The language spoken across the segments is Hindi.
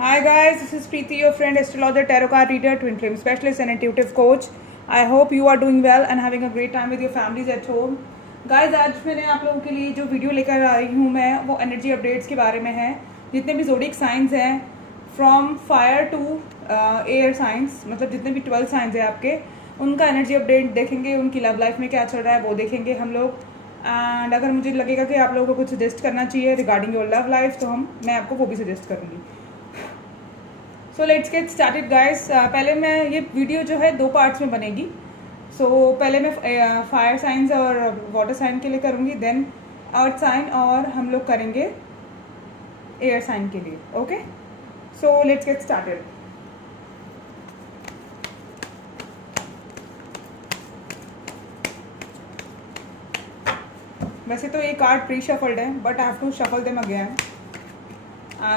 Hi guys, this is Preeti, your friend, astrologer, tarot card reader, twin flame specialist and intuitive coach. I hope you are doing well and having a great time with your families at home. Guys, आज मैंने आप लोगों के लिए जो वीडियो लेकर आई हूँ मैं वो एनर्जी अपडेट्स के बारे में है। जितने भी ज़ोडिक साइंस हैं from fire to air signs, मतलब जितने भी 12 साइंस हैं आपके, उनका एनर्जी अपडेट देखेंगे। उनकी लव लाइफ में क्या चल रहा है वो देखेंगे हम लोग। एंड अगर मुझे लगेगा कि आप लोगों को कुछ सजेस्ट करना चाहिए रिगार्डिंग योर लव लाइफ तो मैं आपको वो भी सजेस्ट करूँगी। सो लेट्स गेट स्टार्टेड गाइस। पहले मैं ये वीडियो जो है 2 पार्ट्स में बनेगी। पहले मैं फायर साइंस और वाटर साइन के लिए करूँगी, देन अर्थ साइन, और हम लोग करेंगे एयर साइन के लिए। Okay, so let's get started. वैसे तो ये कार्ड प्री शफल्ड है but I have to shuffle them again.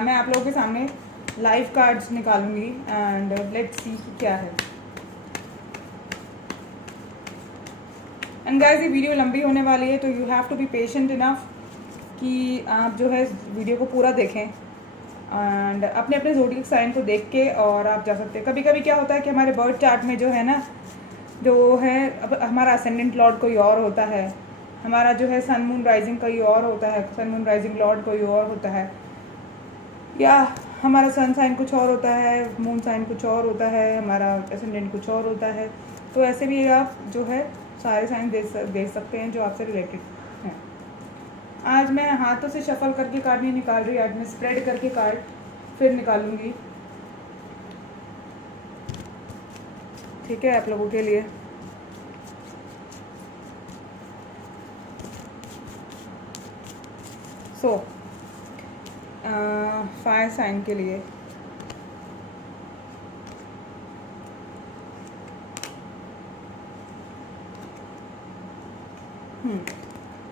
मैं आप लोगों के सामने लाइव कार्ड्स निकालूंगी एंड लेट्स सी क्या है। एंड गाइस, ये वीडियो लंबी होने वाली है तो you have to be patient enough कि आप जो है वीडियो को पूरा देखें एंड अपने अपने ज़ोडिएक साइन को देख के और आप जा सकते हैं। कभी कभी क्या होता है कि हमारे बर्थ चार्ट में जो है ना, जो है अब हमारा असेंडेंट लॉर्ड कोई और होता है, हमारा जो है सन मून राइजिंग कोई और होता है, सन मून राइजिंग लॉर्ड कोई और होता है, या हमारा सन साइन कुछ और होता है, मून साइन कुछ और होता है, हमारा एसेंडेंट कुछ और होता है। तो ऐसे भी आप जो है सारे साइन दे सकते हैं जो आपसे रिलेटेड हैं। आज मैं हाथों से शफल करके कार्ड नहीं निकाल रही, आज मैं स्प्रेड करके कार्ड फिर निकालूंगी, ठीक है, आप लोगों के लिए। सो फायर साइन के लिए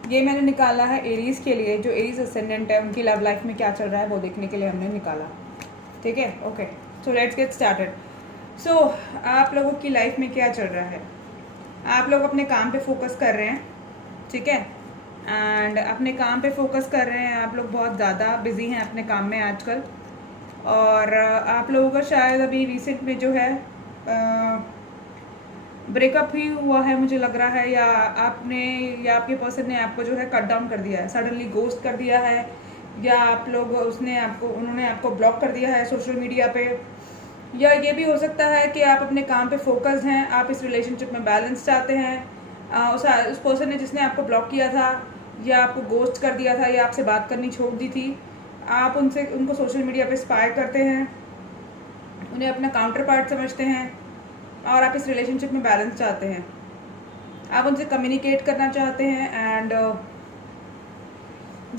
ये मैंने निकाला है एरीज के लिए। जो एरीज असेंडेंट है उनकी लव लाइफ में क्या चल रहा है वो देखने के लिए हमने निकाला, ठीक है। Okay, so let's get started. So आप लोगों की लाइफ में क्या चल रहा है? आप लोग अपने काम पे फोकस कर रहे हैं, ठीक है, एंड अपने काम पे फोकस कर रहे हैं। आप लोग बहुत ज़्यादा बिजी हैं अपने काम में आजकल, और आप लोगों का शायद अभी रिसेंट में जो है ब्रेकअप ही हुआ है मुझे लग रहा है, या आपके पर्सन ने आपको जो है कट डाउन कर दिया है, सडनली गोस्ट कर दिया है, या आप लोग उन्होंने आपको ब्लॉक कर दिया है सोशल मीडिया पे, या ये भी हो सकता है कि आप अपने काम पे फोकस हैं, आप इस रिलेशनशिप में बैलेंस चाहते हैं। उस पर्सन ने जिसने आपको ब्लॉक किया था या आपको गोस्ट कर दिया था या आपसे बात करनी छोड़ दी थी, आप उनको सोशल मीडिया पे स्पाई करते हैं, उन्हें अपना काउंटर पार्ट समझते हैं, और आप इस रिलेशनशिप में बैलेंस चाहते हैं। आप उनसे कम्युनिकेट करना चाहते हैं एंड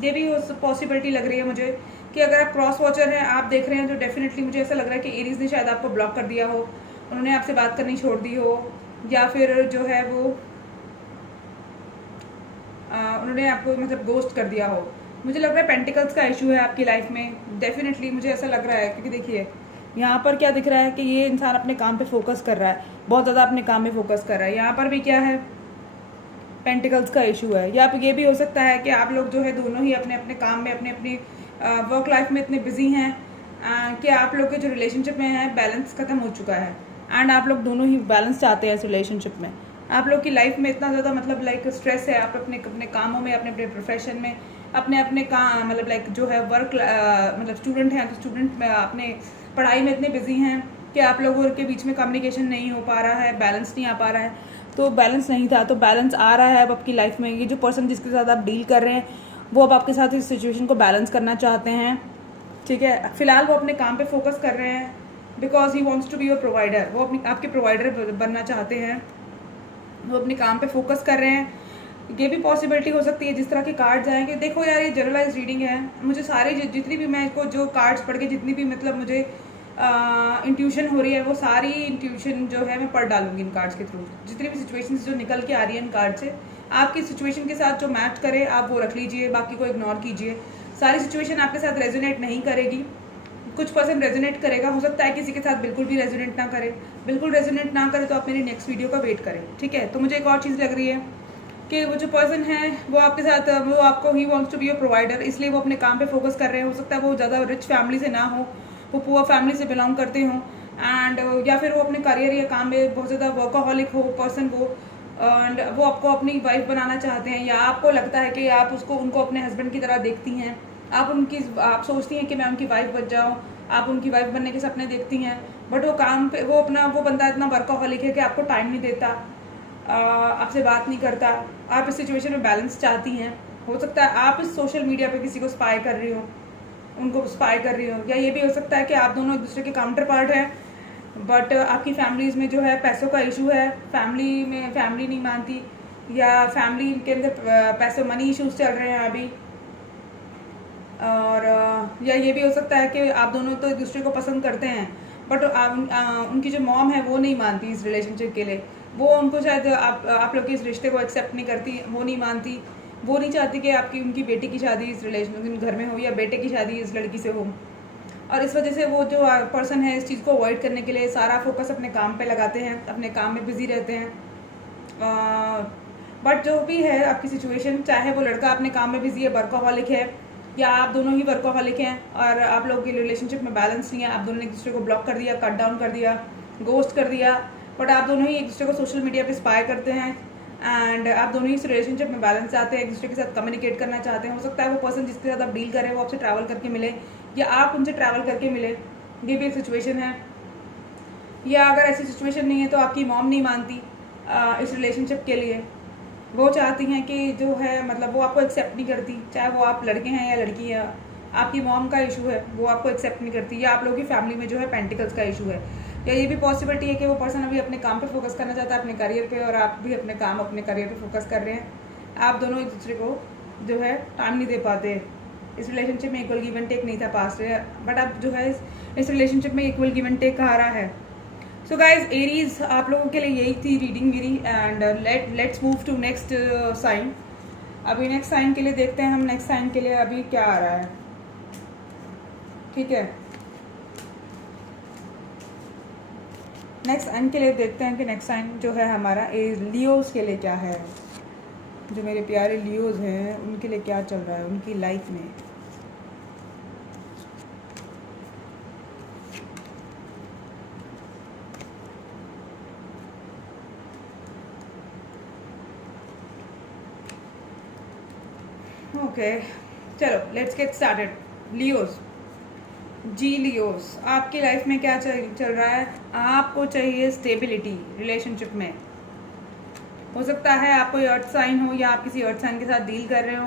ये भी पॉसिबिलिटी लग रही है मुझे कि अगर आप क्रॉस वॉचर हैं, आप देख रहे हैं, तो डेफिनेटली मुझे ऐसा लग रहा है कि एरीज ने शायद आपको ब्लॉक कर दिया हो, उन्होंने आपसे बात करनी छोड़ दी हो, या फिर जो है वो उन्होंने आपको मतलब गोस्ट कर दिया हो। मुझे लग रहा है पेंटिकल्स का इशू है आपकी लाइफ में, डेफिनेटली मुझे ऐसा लग रहा है, क्योंकि देखिए यहाँ पर क्या दिख रहा है कि ये इंसान अपने काम पे फोकस कर रहा है, बहुत ज़्यादा अपने काम में फोकस कर रहा है। यहाँ पर भी क्या है, पेंटिकल्स का इशू है। या ये भी हो सकता है कि आप लोग जो है दोनों ही अपने अपने काम में, अपनी अपनी वर्क लाइफ में इतने बिजी हैं कि आप लोग के जो रिलेशनशिप में है बैलेंस ख़त्म हो चुका है, एंड आप लोग दोनों ही बैलेंस चाहते हैं इस रिलेशनशिप में। आप लोग की लाइफ में इतना ज़्यादा मतलब लाइक स्ट्रेस है, आप अपने अपने कामों में, अपने अपने प्रोफेशन में, अपने अपने काम मतलब लाइक जो है वर्क मतलब स्टूडेंट हैं तो स्टूडेंट में अपने पढ़ाई में इतने बिजी हैं कि आप लोगों के बीच में कम्युनिकेशन नहीं हो पा रहा है, बैलेंस नहीं आ पा रहा है। तो बैलेंस नहीं था तो बैलेंस आ रहा है अब आपकी लाइफ में। ये जो पर्सन जिसके साथ आप डील कर रहे हैं वो अब आपके साथ इस सिचुएशन को बैलेंस करना चाहते हैं, ठीक है। फिलहाल वो अपने काम पे फोकस कर रहे हैं because he wants to be your provider. वो आपके प्रोवाइडर बनना चाहते हैं, वो अपने काम पे फोकस कर रहे हैं। ये भी पॉसिबिलिटी हो सकती है जिस तरह के कार्ड्स आएंगे। देखो यार, ये जनरलाइज रीडिंग है, मुझे सारे जितनी भी मैं इसको जो कार्ड्स पढ़ के जितनी भी मतलब मुझे इंट्यूशन हो रही है वो सारी इंट्यूशन जो है मैं पढ़ डालूंगी इन कार्ड्स के थ्रू। जितनी भी सिचुएशंस जो निकल के आ रही है इन कार्ड से, आपकी सिचुएशन के साथ जो मैच करे आप वो रख लीजिए, बाकी को इग्नोर कीजिए। सारी सिचुएशन आपके साथ रेजोनेट नहीं करेगी, कुछ पर्सन रेजोनेट करेगा, हो सकता है किसी के साथ बिल्कुल भी रेजोनेट ना करे। बिल्कुल रेजोनेट ना करे तो आप मेरी नेक्स्ट वीडियो का वेट करें, ठीक है। तो मुझे एक और चीज़ लग रही है कि वो जो पर्सन है वो आपके साथ वो आपको he wants to be your provider, इसलिए वो अपने काम पे फोकस कर रहे हैं। हो सकता है वो ज़्यादा रिच फैमिली से ना हो, वो पुअर फैमिली से बिलोंग करते हों, एंड या फिर वो अपने करियर या काम में बहुत ज़्यादा वर्कaholic हो पर्सन वो, एंड वो आपको अपनी वाइफ बनाना चाहते हैं, या आपको लगता है कि आप उनको अपने हस्बैंड की तरह देखती हैं, आप सोचती हैं कि मैं उनकी वाइफ बन जाऊँ, आप उनकी वाइफ बनने के सपने देखती हैं, बट वो काम पे वो बंदा इतना वर्कaholic है कि आपको टाइम नहीं देता, आपसे बात नहीं करता। आप इस सिचुएशन में बैलेंस चाहती हैं। हो सकता है आप इस सोशल मीडिया पे किसी को स्पाई कर रही हो, उनको स्पाई कर रही हो, या ये भी हो सकता है कि आप दोनों एक दूसरे के काउंटर पार्ट हैं, बट आपकी फैमिलीज़ में जो है पैसों का इशू है, फैमिली नहीं मानती, या फैमिली के अंदर पैसे मनी इश्यूज चल रहे हैं अभी, और या ये भी हो सकता है कि आप दोनों तो एक दूसरे को पसंद करते हैं, बट उनकी जो मॉम है वो नहीं मानती इस रिलेशनशिप के लिए, वो उनको शायद आप लोग के इस रिश्ते को एक्सेप्ट नहीं करती, वो नहीं मानती, वो नहीं चाहती कि उनकी बेटी की शादी इस रिलेशन घर में हो, या बेटे की शादी इस लड़की से हो, और इस वजह से वो जो पर्सन है इस चीज़ को अवॉइड करने के लिए सारा फोकस अपने काम पे लगाते हैं, अपने काम में बिजी रहते हैं। बट जो भी है आपकी सिचुएशन, चाहे वो लड़का अपने काम में बिजी है, वर्कaholic है, या आप दोनों ही वर्कaholic हैं और आप लोगों की रिलेशनशिप में बैलेंस नहीं है, आप दोनों ने एक दूसरे को ब्लॉक कर दिया, कट डाउन कर दिया, गोस्ट कर दिया, बट आप दोनों ही एक दूसरे को सोशल मीडिया पे स्पाई करते हैं, एंड आप दोनों ही इस रिलेशनशिप में बैलेंस चाहते हैं, एक दूसरे के साथ कम्युनिकेट करना चाहते हैं। हो सकता है वो पर्सन जिसके साथ आप डील कर रहे हैं वो आपसे ट्रैवल करके मिले, या आप उनसे ट्रैवल करके मिले, ये भी एक सिचुएशन है। या अगर ऐसी सिचुएशन नहीं है तो आपकी मॉम नहीं मानती इस रिलेशनशिप के लिए, वो चाहती हैं कि जो है मतलब वो आपको एक्सेप्ट नहीं करती, चाहे वो आप लड़के हैं या लड़की है, आपकी मॉम का इशू है, वो आपको एक्सेप्ट नहीं करती, या आप लोगों की फैमिली में जो है पेंटिकल्स का इशू है, या ये भी पॉसिबिलिटी है कि वो पर्सन अभी अपने काम पे फोकस करना चाहता है, अपने करियर पे, और आप भी अपने करियर पे फोकस कर रहे हैं, आप दोनों एक दूसरे को जो है टाइम नहीं दे पाते। इस रिलेशनशिप में इक्वल गिव एंड टेक नहीं था पास्ट में, बट अब जो है इस रिलेशनशिप में इक्वल गिव एंड टेक आ रहा है। सो गाइज एरीज, आप लोगों के लिए यही थी रीडिंग मेरी, and let's move to next sign. अभी नेक्स्ट साइन के लिए देखते हैं हम, नेक्स्ट साइन के लिए अभी क्या आ रहा है, ठीक है। नेक्स्ट साइन के लिए देखते हैं कि नेक्स्ट साइन जो है हमारा लियोज के लिए क्या है, जो मेरे प्यारे लियोज हैं उनके लिए क्या चल रहा है उनकी लाइफ में। ओके चलो let's get started. Leos, Leos, आपकी लाइफ में क्या चल रहा है। आपको चाहिए स्टेबिलिटी रिलेशनशिप में। हो सकता है आप कोई अर्थ साइन हो, या आप किसी अर्थ साइन के साथ डील कर रहे हो,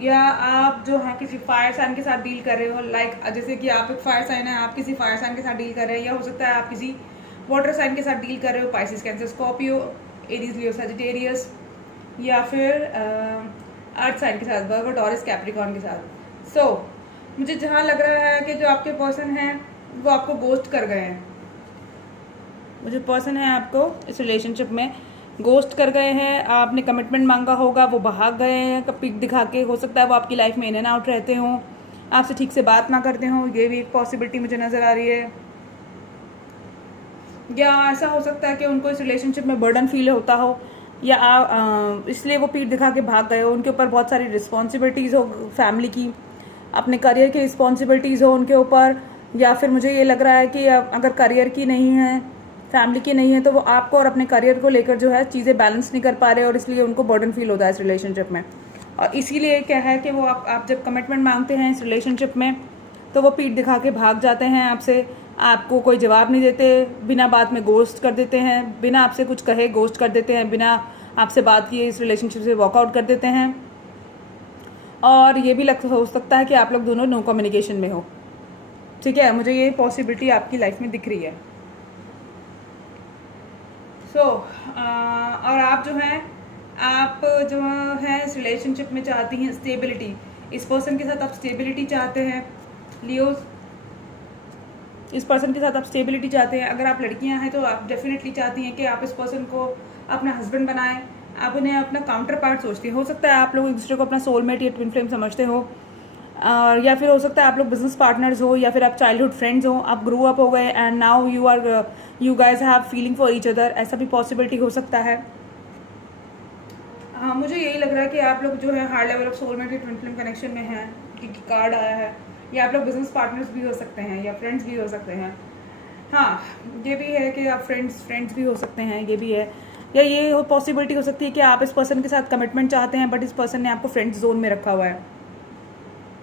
या आप जो है किसी फायर साइन के साथ डील कर रहे हो, लाइक जैसे कि आप एक फायर साइन है, आप किसी फायर साइन के साथ डील कर रहे हैं, या हो सकता है आप किसी वाटर साइन के साथ डील कर रहे हो, पाइसिस, कैंसर, स्कॉर्पियो, एरीज, लियो, सजिटेरियस, या फिर अर्थ साइन के साथ, वर्गो, टॉरस, कैप्रिकॉर्न के साथ। सो मुझे जहाँ लग रहा है कि जो आपके पर्सन हैं वो आपको गोस्ट कर गए हैं, जो पर्सन है आपको इस रिलेशनशिप में गोस्ट कर गए हैं, आपने कमिटमेंट मांगा होगा, वो भाग गए हैं पिक दिखा के। हो सकता है वो आपकी लाइफ में इन एंड आउट रहते हों, आपसे ठीक से बात ना करते हों, ये भी एक पॉसिबिलिटी मुझे नज़र आ रही है। या ऐसा हो सकता है कि उनको इस रिलेशनशिप में बर्डन फील होता हो, या इसलिए वो पीठ दिखा के भाग गए हो। उनके ऊपर बहुत सारी रिस्पॉन्सिबिलिटीज़ हो फैमिली की, अपने करियर की रिस्पॉन्सिबिलिटीज़ हो उनके ऊपर, या फिर मुझे ये लग रहा है कि अगर करियर की नहीं है, फैमिली की नहीं है, तो वो आपको और अपने करियर को लेकर जो है चीज़ें बैलेंस नहीं कर पा रहे, और इसलिए उनको बर्डन फील होता है इस रिलेशनशिप में। और इसीलिए क्या है कि वो आप जब कमिटमेंट मांगते हैं इस रिलेशनशिप में, तो वो पीठ दिखा के भाग जाते हैं आपसे, आपको कोई जवाब नहीं देते, बिना बात में गोस्ट कर देते हैं, बिना आपसे कुछ कहे गोस्ट कर देते हैं, बिना आपसे बात किए इस रिलेशनशिप से वॉकआउट कर देते हैं। और ये भी हो सकता है कि आप लोग दोनों नो कम्युनिकेशन में हो, ठीक है। मुझे ये पॉसिबिलिटी आपकी लाइफ में दिख रही है। और आप जो है इस रिलेशनशिप में चाहती हैं स्टेबिलिटी, इस पर्सन के साथ आप स्टेबिलिटी चाहते हैं लियोज, इस पर्सन के साथ आप स्टेबिलिटी चाहते हैं। अगर आप लड़कियां हैं तो आप डेफिनेटली चाहती हैं कि आप इस पर्सन को अपना हस्बैंड बनाएं, आप उन्हें अपना काउंटर पार्ट सोचती हैं। हो सकता है आप लोग एक दूसरे को अपना सोलमेट या ट्विन फ्लेम समझते हो, या फिर हो सकता है आप लोग बिजनेस पार्टनर्स हो, या फिर आप चाइल्डहुड फ्रेंड्स हो, आप ग्रो अप हो गए and now you guys have feeling for each other, ऐसा भी पॉसिबिलिटी हो सकता है। हाँ, मुझे यही लग रहा है कि आप लोग जो है हाई लेवल ऑफ सोलमेट या ट्विन फ्लेम कनेक्शन में हैं, क्योंकि कार्ड आया है या आप लोग बिजनेस पार्टनर्स भी हो सकते हैं या फ्रेंड्स भी हो सकते हैं। हाँ, ये भी है कि आप फ्रेंड्स भी हो सकते हैं, ये भी है। या ये हो पॉसिबिलिटी हो सकती है कि आप इस पर्सन के साथ कमिटमेंट चाहते हैं, बट इस पर्सन ने आपको फ्रेंड्स जोन में रखा हुआ है।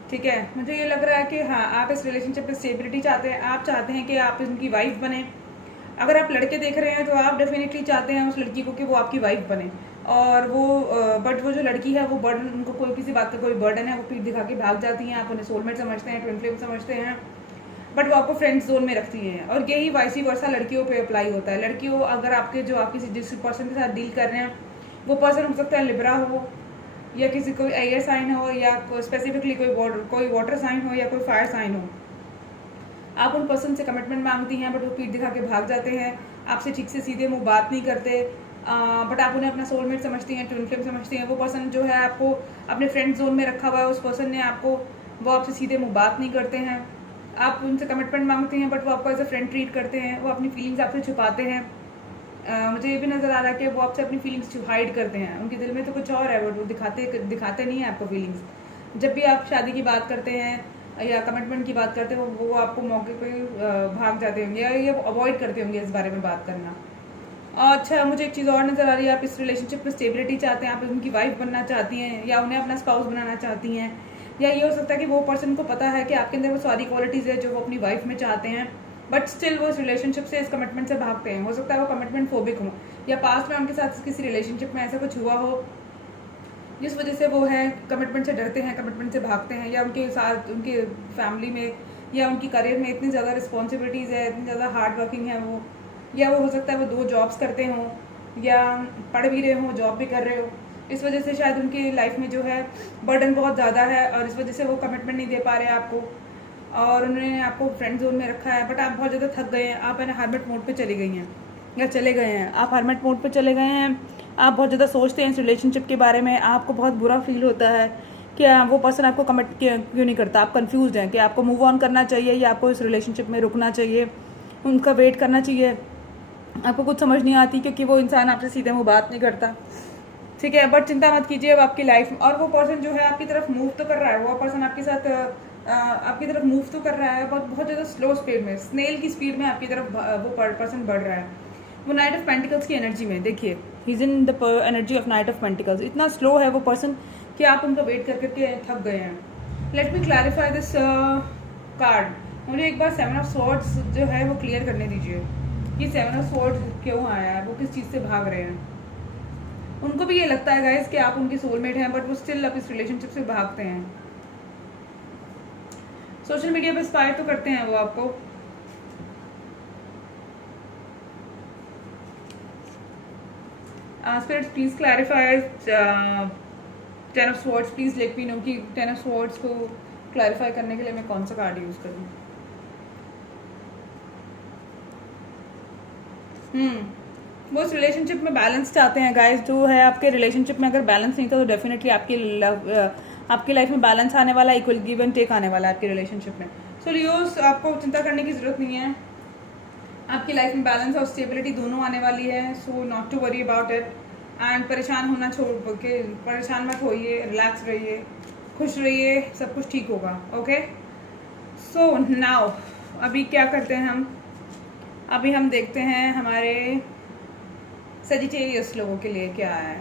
ठीक है, मुझे ये लग रहा है कि हाँ, आप इस रिलेशनशिप में स्टेबिलिटी चाहते हैं, आप चाहते हैं कि आप उनकी वाइफ बने। अगर आप लड़के देख रहे हैं तो आप डेफिनेटली चाहते हैं उस लड़की को कि वो आपकी वाइफ बने, और वो बट वो जो लड़की है वो बर्डन, उनको कोई किसी बात का कोई बर्डन है, वो पीठ दिखा के भाग जाती हैं। आप उन्हें सोलमेट समझते हैं, ट्विन फ्लेम समझते हैं, बट वो आपको फ्रेंड्स जोन में रखती हैं। और यही वाइसी वर्सा लड़कियों पे अप्लाई होता है। लड़कियों, अगर आपके जो आप किसी जिस पर्सन के साथ डील कर रहे हैं वो पर्सन हो सकता है लिब्रा हो, या किसी कोई एयर साइन हो, या स्पेसिफिकली कोई वाटर साइन हो, या कोई फायर साइन हो। आप उन पर्सन से कमिटमेंट मांगती हैं, बट वो पीठ दिखा के भाग जाते हैं, आपसे ठीक से सीधे मुंह बात नहीं करते, बट आप उन्हें अपना सोलमेट समझती हैं, ट्विन फ्लेम समझती हैं। वो पर्सन जो है आपको अपने फ्रेंड जोन में रखा हुआ है, उस पर्सन ने आपको, वो आपसे सीधे मुंह बात नहीं करते हैं। आप उनसे कमिटमेंट मांगते हैं, बट वो आपको एज अ फ्रेंड ट्रीट करते हैं, वो अपनी फीलिंग्स आपसे छुपाते हैं। मुझे ये भी नज़र आ रहा है कि वो आपसे अपनी फीलिंग्स हाइड करते हैं। उनके दिल में तो कुछ और है, बट वो दिखाते नहीं है आपको फीलिंग्स। जब भी आप शादी की बात करते हैं या कमिटमेंट की बात करते हैं, वो आपको मौके पे भाग जाते होंगे, या ये अवॉइड करते होंगे इस बारे में बात करना। अच्छा, मुझे एक चीज़ और नज़र आ रही है, आप इस रिलेशनशिप में स्टेबिलिटी चाहते हैं, आप उनकी वाइफ बनना चाहती हैं, या उन्हें अपना स्पाउस बनाना चाहती हैं। या ये हो सकता है कि वो पर्सन को पता है कि आपके अंदर वो सारी क्वालिटीज़ है जो वो अपनी वाइफ में चाहते हैं, बट स्टिल वो इस रिलेशनशिप से, इस कमिटमेंट से भागते हैं। हो सकता है वो कमिटमेंट फोबिक हो, या पास्ट में उनके साथ किसी रिलेशनशिप में ऐसा कुछ हुआ हो जिस वजह से वो है कमिटमेंट से डरते हैं, कमिटमेंट से भागते हैं, या उनके साथ उनके फैमिली में या उनकी करियर में इतनी ज़्यादा रिस्पॉन्सिबिलिटीज़ है, इतनी ज़्यादा हार्ड वर्किंग है वो, या वो हो सकता है वो 2 जॉब्स करते हों, या पढ़ भी रहे हों, जॉब भी कर रहे हो। इस वजह से शायद उनकी लाइफ में जो है बर्डन बहुत ज़्यादा है, और इस वजह से वो कमिटमेंट नहीं दे पा रहे हैं आपको, और उन्होंने आपको फ्रेंड जोन में रखा है। बट आप बहुत ज़्यादा थक गए हैं, आप है ना हर्मिट मोड पे चली गई हैं, या चले गए हैं, आप हर्मिट मोड पे चले गए हैं। आप बहुत ज़्यादा सोचते हैं इस रिलेशनशिप के बारे में, आपको बहुत बुरा फील होता है कि वो पर्सन आपको कमिट क्यों नहीं करता। आप कंफ्यूज हैं कि आपको मूव ऑन करना चाहिए या आपको इस रिलेशनशिप में रुकना चाहिए, उनका वेट करना चाहिए। आपको कुछ समझ नहीं आती, क्योंकि वो इंसान आपसे सीधे मुँह बात नहीं करता। ठीक है, बट चिंता मत कीजिए, अब आपकी लाइफ में, और वो पर्सन जो है आपकी तरफ मूव तो कर रहा है, वो पर्सन आपके साथ आपकी तरफ मूव तो कर रहा है, बहुत ज़्यादा स्लो स्पीड में, स्नेल की स्पीड में आपकी तरफ वो पर्सन बढ़ रहा है। वो नाइट ऑफ पेंटिकल्स की एनर्जी में, देखिए he is in the energy of night of pentacles. इतना स्लो है वो पर्सन कि आप उनका वेट कर करके थक गए हैं। Let me clarify this card. मुझे एक बार 7 ऑफ स्वॉर्ड्स जो है वो क्लियर करने दीजिए। ये 7 ऑफ स्वॉर्ड्स क्यों आया है, वो किस चीज़ से भाग रहे हैं। उनको भी ये लगता है गाइस कि आप उनकी सोलमेट हैं, बट वो स्टिल अब इस रिलेशनशिप से भागते हैं। सोशल मीडिया पे इंस्पायर तो करते हैं वो आपको। Spirits please clarify 10 of swords, please let me know कि 10 ऑफ स्वॉर्ड्स को क्लैरिफाई करने के लिए मैं कौन सा कार्ड यूज करूँ। वो इस रिलेशनशिप में बैलेंस चाहते हैं गाइस। जो है आपके रिलेशनशिप में अगर बैलेंस नहीं था तो डेफिनेटली आपकी लाइफ में बैलेंस आने वाला, इक्वल गिव एंड टेक आने वाला है आपके रिलेशनशिप में। सो लियोस, आपको चिंता करने की जरूरत नहीं है, आपकी लाइफ में बैलेंस और स्टेबिलिटी दोनों आने वाली है। So not to worry about it, and परेशान मत होइए, रिलैक्स रहिए, खुश रहिए, सब कुछ ठीक होगा। ओके, सो नाउ अभी क्या करते हैं हम, अभी हम देखते हैं हमारे सेजिटेरियस लोगों के लिए क्या है।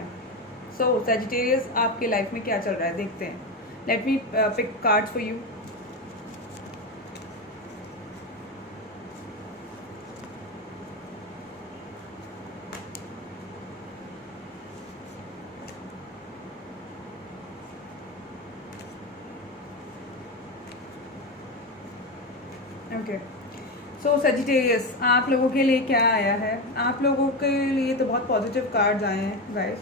सो सेजिटेरियस, आपकी लाइफ में क्या चल रहा है देखते हैं। Let me pick cards for you. Okay, so Sagittarius, आप लोगों के लिए क्या आया है। आप लोगों के लिए तो बहुत पॉजिटिव कार्ड्स आए हैं गाइस।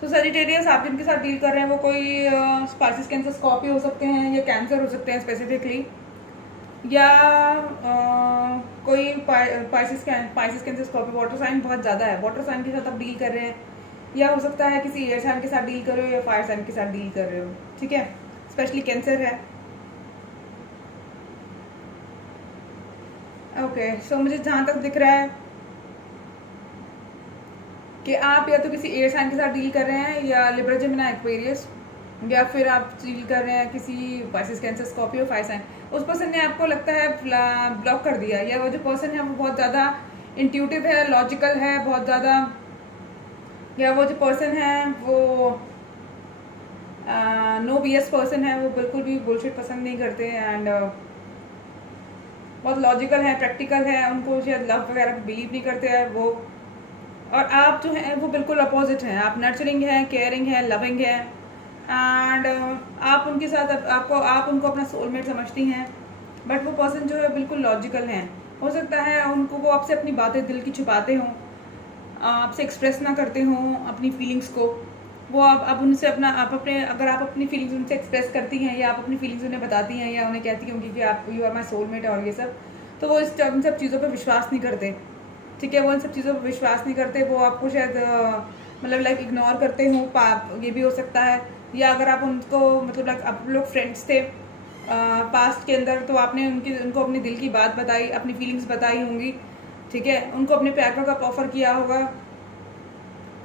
सो सेजिटेरियस, आप जिनके साथ डील कर रहे हैं वो कोई स्पाइसिस कैंसर स्कॉर्पियो हो सकते हैं, या कैंसर हो सकते हैं स्पेसिफिकली, या कोई Pisces Cancer Scorpio, water sign बहुत ज़्यादा है, वाटर साइन के साथ आप डील कर रहे हैं, या हो सकता है किसी एयर साइन के साथ डील कर रहे हो, या फायर साइन के साथ डील कर रहे हो। ठीक है, स्पेशली कैंसर है। ओके, सो मुझे जहाँ तक दिख रहा है कि आप या तो किसी एयर साइन के साथ डील कर रहे हैं, या लिब्रा जेमिनी एक्वेरियस, या फिर आप डील कर रहे हैं किसी Pisces Cancer Scorpio fire sign, उस पर्सन ने आपको लगता है ब्लॉक कर दिया, या वो जो पर्सन है वो बहुत ज़्यादा इंट्यूटिव है, लॉजिकल है बहुत ज़्यादा, या वो जो पर्सन है वो नो BS पर्सन है, वो बिल्कुल भी बुलशिट पसंद नहीं करते एंड बहुत लॉजिकल है, प्रैक्टिकल है, उनको शायद लव वगैरह बिलीव नहीं करते हैं वो। और आप जो हैं वो बिल्कुल अपोजिट हैं, आप नर्चरिंग है, केयरिंग है, लविंग है एंड आप उनके साथ आप उनको अपना सोलमेट समझती हैं, बट वो पर्सन जो है बिल्कुल लॉजिकल हैं। हो सकता है उनको वो आपसे अपनी बातें दिल की छुपाते हों, आपसे एक्सप्रेस ना करते हों अपनी फीलिंग्स को, वो आप उनसे अगर आप अपनी फीलिंग्स उनसे एक्सप्रेस करती हैं या आप अपनी फीलिंग्स उन्हें बताती हैं या उन्हें कहती होंगी कि आप यू आर माई सोलमेट और ये सब, तो वो इन सब चीज़ों पर विश्वास नहीं करते, ठीक है, वो इन सब चीज़ों पर विश्वास नहीं करते, वो आपको शायद मतलब लाइक इग्नोर करते हों, ये भी हो सकता है। या अगर आप उनको मतलब लाइक आप लोग फ्रेंड्स थे पास्ट के अंदर, तो आपने उनको अपने दिल की बात बताई, अपनी फीलिंग्स बताई होंगी, ठीक है, उनको अपने प्यार का ऑफर किया होगा,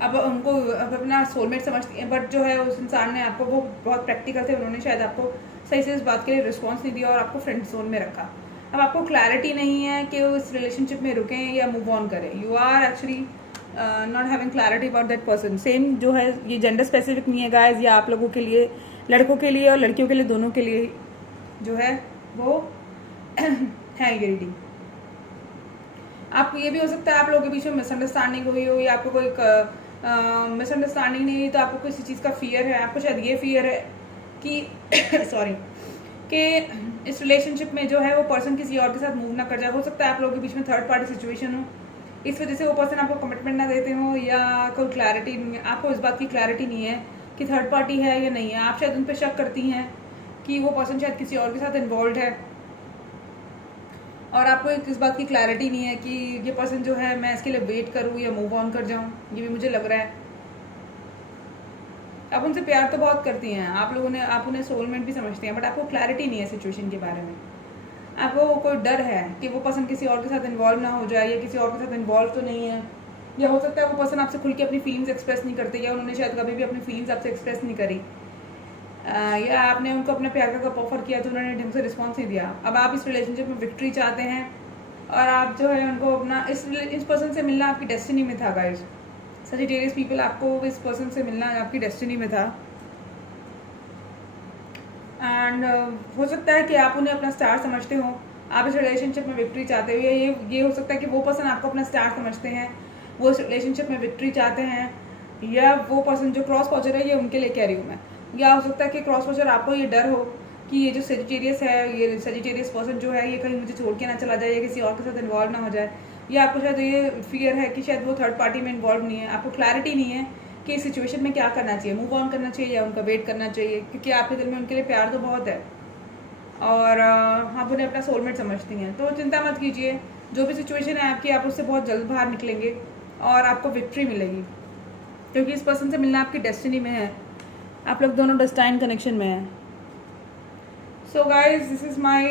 अब उनको अब अपना सोलमेट समझती हैं, बट जो है उस इंसान ने आपको, वो बहुत प्रैक्टिकल थे, उन्होंने शायद आपको सही से इस बात के लिए रिस्पॉन्स नहीं दिया और आपको फ्रेंड जोन में रखा। अब आपको क्लैरिटी नहीं है कि वो इस रिलेशनशिप में रुकें या मूव ऑन करें, you are actually not having clarity about that person. Same जो है ये जेंडर स्पेसिफिक नहीं है गाइज, ये आप लोगों के लिए, लड़कों के लिए और लड़कियों के लिए, दोनों के लिए जो है वो है ये रीडिंग। आपको ये भी हो सकता है आप लोगों के बीच में मिसअंडरस्टैंडिंग हुई हो, या आपको कोई मिसअंडरस्टैंडिंग नहीं हुई तो आपको किसी चीज़ का फियर है, आपको शायद ये फियर है कि सॉरी कि इस रिलेशनशिप में जो है वो पर्सन किसी और के साथ मूव ना कर जाए। हो सकता है आप लोगों के बीच में थर्ड पार्टी सिचुएशन हो, इस वजह से वो पर्सन आपको कमिटमेंट ना देते हो, या कोई क्लैरिटी नहीं है, आपको इस बात की क्लैरिटी नहीं है कि थर्ड पार्टी है या नहीं है। आप शायद उन पर शक करती हैं कि वो पर्सन शायद किसी और के साथ इन्वॉल्व है, और आपको इस बात की क्लैरिटी नहीं है कि ये पर्सन जो है मैं इसके लिए वेट करूँ या मूव ऑन कर जाऊँ, ये भी मुझे लग रहा है। आप उनसे प्यार तो बहुत करती हैं, आप उन्हें सोलमेट भी समझती हैं, बट आपको क्लैरिटी नहीं है सिचुएशन के बारे में। आपको कोई डर है कि वो पर्सन किसी और के साथ इन्वॉल्व ना हो जाए, या किसी और के साथ इन्वॉल्व तो नहीं है, या हो सकता है वो पर्सन आपसे खुल के अपनी फीलिंग्स एक्सप्रेस नहीं करते, या उन्होंने शायद कभी भी अपनी फीलिंग्स आपसे एक्सप्रेस नहीं करी, या आपने उनको अपना प्यार का कप ऑफर किया तो उन्होंने ढंग से रिस्पॉन्स नहीं दिया। अब आप इस रिलेशनशिप में विक्ट्री चाहते हैं और आप जो है उनको अपना इस पर्सन से मिलना आपकी डेस्टिनी में था गाइस। सजिटेरियस पीपल, आपको इस पर्सन से मिलना आपकी डेस्टिनी में था एंड हो सकता है कि आप उन्हें अपना स्टार समझते हो, आप इस रिलेशनशिप में विक्ट्री चाहते हो, ये हो सकता है कि वो पर्सन आपको अपना स्टार समझते हैं, वो इस रिलेशनशिप में विक्ट्री चाहते हैं, या वो पर्सन जो क्रॉस वॉचर है ये उनके लिए कह रही हूँ मैं। या हो सकता है कि क्रॉस वॉचर आपको ये डर हो कि ये जो सजिटेरियस है, ये सजिटेरियस पर्सन जो है ये कहीं मुझे छोड़ के ना चला जाए, या किसी और के साथ इन्वॉल्व ना हो जाए, या आपको शायद ये फियर है कि शायद वो थर्ड पार्टी में इन्वॉल्व नहीं है। आपको क्लैरिटी नहीं है कि इस सिचुएशन में क्या करना चाहिए, मूव ऑन करना चाहिए या उनका वेट करना चाहिए, क्योंकि आपके दिल में उनके लिए प्यार तो बहुत है और आप उन्हें अपना सोलमेट समझती हैं। तो चिंता मत कीजिए, जो भी सिचुएशन है आपकी, आप उससे बहुत जल्द बाहर निकलेंगे और आपको विक्ट्री मिलेगी, क्योंकि इस पर्सन से मिलना आपकी डेस्टिनी में है, आप लोग दोनों डेस्टाइन कनेक्शन में हैं। So guys, this is my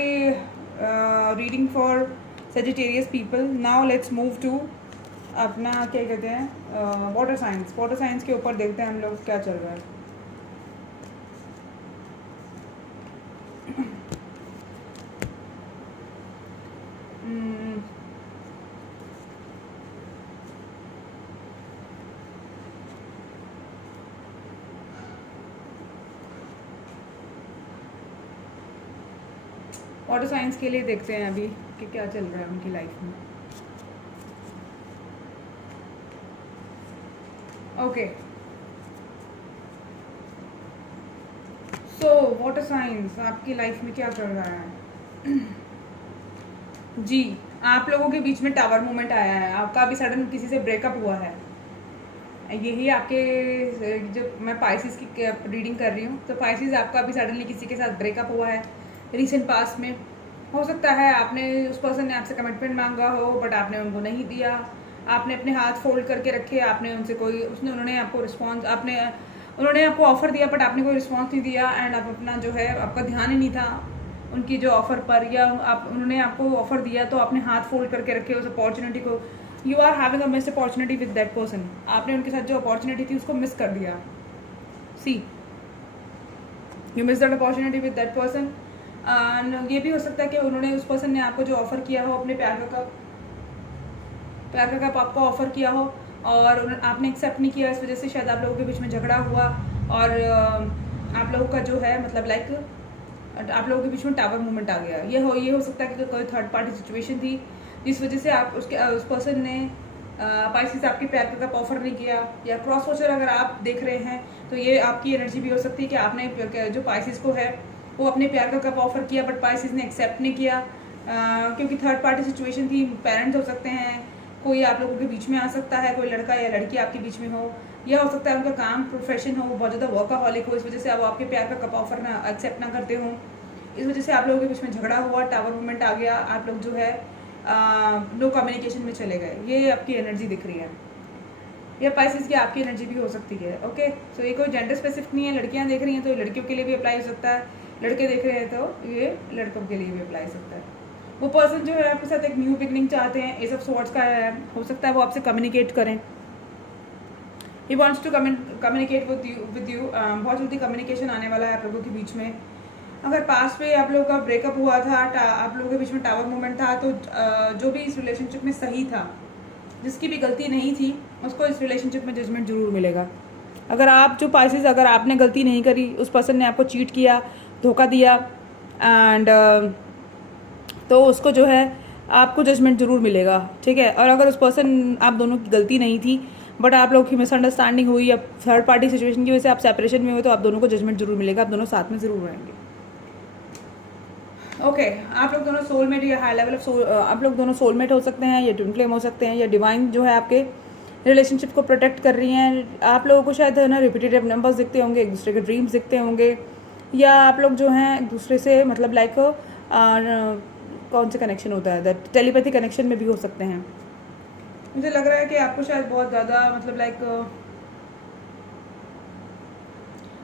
reading for Sagittarius people. Now let's move to अपना क्या कहते हैं वाटर साइंस। वाटर साइंस के ऊपर देखते हैं हम लोग क्या चल रहा है। वाटर साइंस के लिए देखते हैं अभी कि क्या चल रहा है उनकी लाइफ में। ओके, सो वाटर साइंस आपकी लाइफ में क्या चल रहा है? जी, आप लोगों के बीच में टावर मूवमेंट आया है, आपका अभी सडन किसी से ब्रेकअप हुआ है। यही आपके, जो मैं पाइसिस की रीडिंग कर रही हूँ, तो पाइसिस आपका अभी सडनली किसी के साथ ब्रेकअप हुआ है रिसेंट पास्ट में। हो सकता है आपने, उस पर्सन ने आपसे कमिटमेंट मांगा हो बट आपने उनको नहीं दिया, आपने अपने हाथ फोल्ड करके रखे, आपने उनसे कोई उन्होंने आपको रिस्पॉन्स, उन्होंने आपको ऑफर दिया बट आपने कोई रिस्पॉन्स नहीं दिया एंड आप अपना जो है आपका ध्यान ही नहीं था उनकी जो ऑफर पर, या उन्होंने आपको ऑफर दिया तो आपने हाथ फोल्ड करके रखे उस अपॉर्चुनिटी को। You are having a missed opportunity with that person, आपने उनके साथ जो अपॉर्चुनिटी थी उसको मिस कर दिया। See, you miss that opportunity with that person. And ये भी हो सकता है कि उन्होंने, उस पर्सन ने आपको जो ऑफ़र किया हो, अपने प्यार का कप आपको ऑफ़र किया हो और आपने एक्सेप्ट नहीं किया, इस वजह से शायद आप लोगों के बीच में झगड़ा हुआ और आप लोगों का जो है मतलब लाइक आप लोगों के बीच में टावर मूवमेंट आ गया। ये हो सकता है कि कोई थर्ड पार्टी सिचुएशन थी जिस वजह से आप उस पर्सन ने पाइसेस आपके प्यार का कप ऑफर नहीं किया। या क्रॉस वॉचर अगर आप देख रहे हैं तो ये आपकी एनर्जी भी हो सकती है कि आपने जो पाइसेस को है वो अपने प्यार का कप ऑफर किया बट पाइसेस ने एक्सेप्ट नहीं किया, क्योंकि थर्ड पार्टी सिचुएशन थी। पेरेंट्स हो सकते हैं, कोई आप लोगों के बीच में आ सकता है, कोई लड़का या लड़की आपके बीच में हो, या हो सकता है उनका काम प्रोफेशन हो, बहुत ज़्यादा वर्कaholic हो, इस वजह से अब आपके प्यार का कप ऑफर ना एक्सेप्ट ना करते हो, इस वजह से आप लोगों के बीच में झगड़ा हुआ, टावर मूवमेंट आ गया, आप लोग जो है नो कम्युनिकेशन में चले गए। ये आपकी एनर्जी दिख रही है। या पाइसेस की आपकी एनर्जी भी हो सकती है। ओके, सो ये कोई जेंडर स्पेसिफिक नहीं है। लड़कियां देख रही हैं तो लड़कियों के लिए भी अप्लाई हो सकता है, लड़के देख रहे हैं तो ये लड़कों के लिए भी अप्लाई हो सकता है। वो पर्सन जो है आपके साथ एक न्यू बिगनिंग चाहते हैं, एस ऑफ स्वॉर्ड्स का है, हो सकता है वो आपसे कम्युनिकेट करें। He wants to communicate with you. बहुत जल्दी कम्युनिकेशन आने वाला है आप लोगों के बीच में। अगर पास्ट में आप लोगों का ब्रेकअप हुआ था, आप लोगों के बीच में टावर मूवमेंट था, तो जो भी इस रिलेशनशिप में सही था, जिसकी भी गलती नहीं थी, उसको इस रिलेशनशिप में जजमेंट जरूर मिलेगा। अगर आप जो पाइसेस, अगर आपने गलती नहीं करी, उस पर्सन ने आपको चीट किया, धोखा दिया एंड तो उसको जो है आपको जजमेंट जरूर मिलेगा, ठीक है। और अगर उस पर्सन, आप दोनों की गलती नहीं थी बट आप लोगों की मिसअंडरस्टैंडिंग हुई या थर्ड पार्टी सिचुएशन की वजह से आप सेपरेशन में हुए, तो आप दोनों को जजमेंट जरूर मिलेगा, आप दोनों साथ में जरूर रहेंगे। ओके, आप लोग दोनों सोलमेट या हाई लेवल ऑफ आप लोग दोनों सोलमेट हो सकते हैं, या ट्विन फ्लेम हो सकते हैं, या डिवाइन जो है आपके रिलेशनशिप को प्रोटेक्ट कर रही हैं। आप लोगों को शायद है ना रिपीटेटिव नंबर्स दिखते होंगे, एक दूसरे के ड्रीम्स दिखते होंगे, या आप लोग जो हैं एक दूसरे से मतलब लाइक कौन से कनेक्शन होता है, दैट टेलीपैथी कनेक्शन में भी हो सकते हैं। मुझे लग रहा है कि आपको शायद बहुत ज़्यादा मतलब लाइक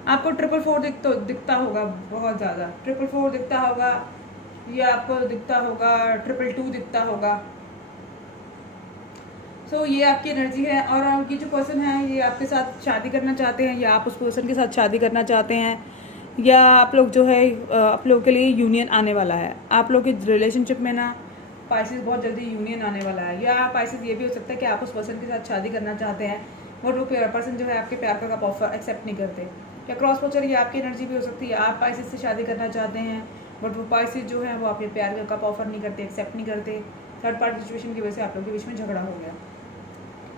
आपको 444 दिखता होगा, बहुत ज़्यादा 444 दिखता होगा, या आपको दिखता होगा 222 दिखता होगा। सो ये आपकी एनर्जी है। और ये जो पर्सन है ये आपके साथ शादी करना चाहते हैं, या आप उस पर्सन के साथ शादी करना चाहते हैं, या आप लोग जो है आप लोगों के लिए यूनियन आने वाला है। आप लोग की रिलेशनशिप में ना पाइसेस बहुत जल्दी यूनियन आने वाला है। या पाइसेस ये भी हो सकता है कि आप उस पर्सन के साथ शादी करना चाहते हैं बट वो पर्सन जो है आपके प्यार का ऑफर एक्सेप्ट नहीं करते। या क्रॉस वॉचर, ये आपकी एनर्जी भी हो सकती है, आप पाइसेस से शादी करना चाहते हैं बट वो पाइसेस जो है वो आपके प्यार का कप ऑफर नहीं करते, एक्सेप्ट नहीं करते। थर्ड पार्टी सिचुएशन की वजह से आप लोगों के बीच में झगड़ा हो गया।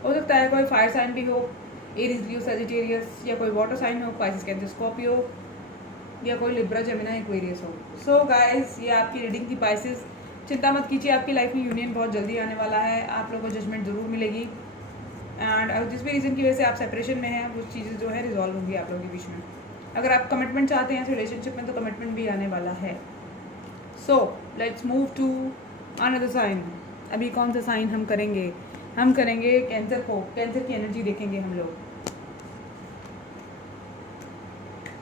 हो सकता है कोई फायर साइन भी हो, एरीज, लियो, सजिटेरियस, या कोई वाटर साइन हो, पाइसेस कैंसर, स्कॉर्पियो, या कोई लिब्रा, जेमिनी, एक्वेरियस हो। सो गाइस, ये आपकी रीडिंग थी पाइसेस। चिंता मत कीजिए, आपकी लाइफ में यूनियन बहुत जल्दी आने वाला है, आप लोगों को जजमेंट जरूर मिलेगी। एंड जिस भी रीज़न की वजह से आप सेपरेशन में हैं वो चीज़ें जो है रिजॉल्व होंगी आप लोगों के बीच में। अगर आप कमिटमेंट चाहते हैं रिलेशनशिप में तो कमिटमेंट भी आने वाला है। So let's move to another sign. अभी कौन सा साइन हम करेंगे? हम करेंगे कैंसर को। कैंसर की एनर्जी देखेंगे हम लोग।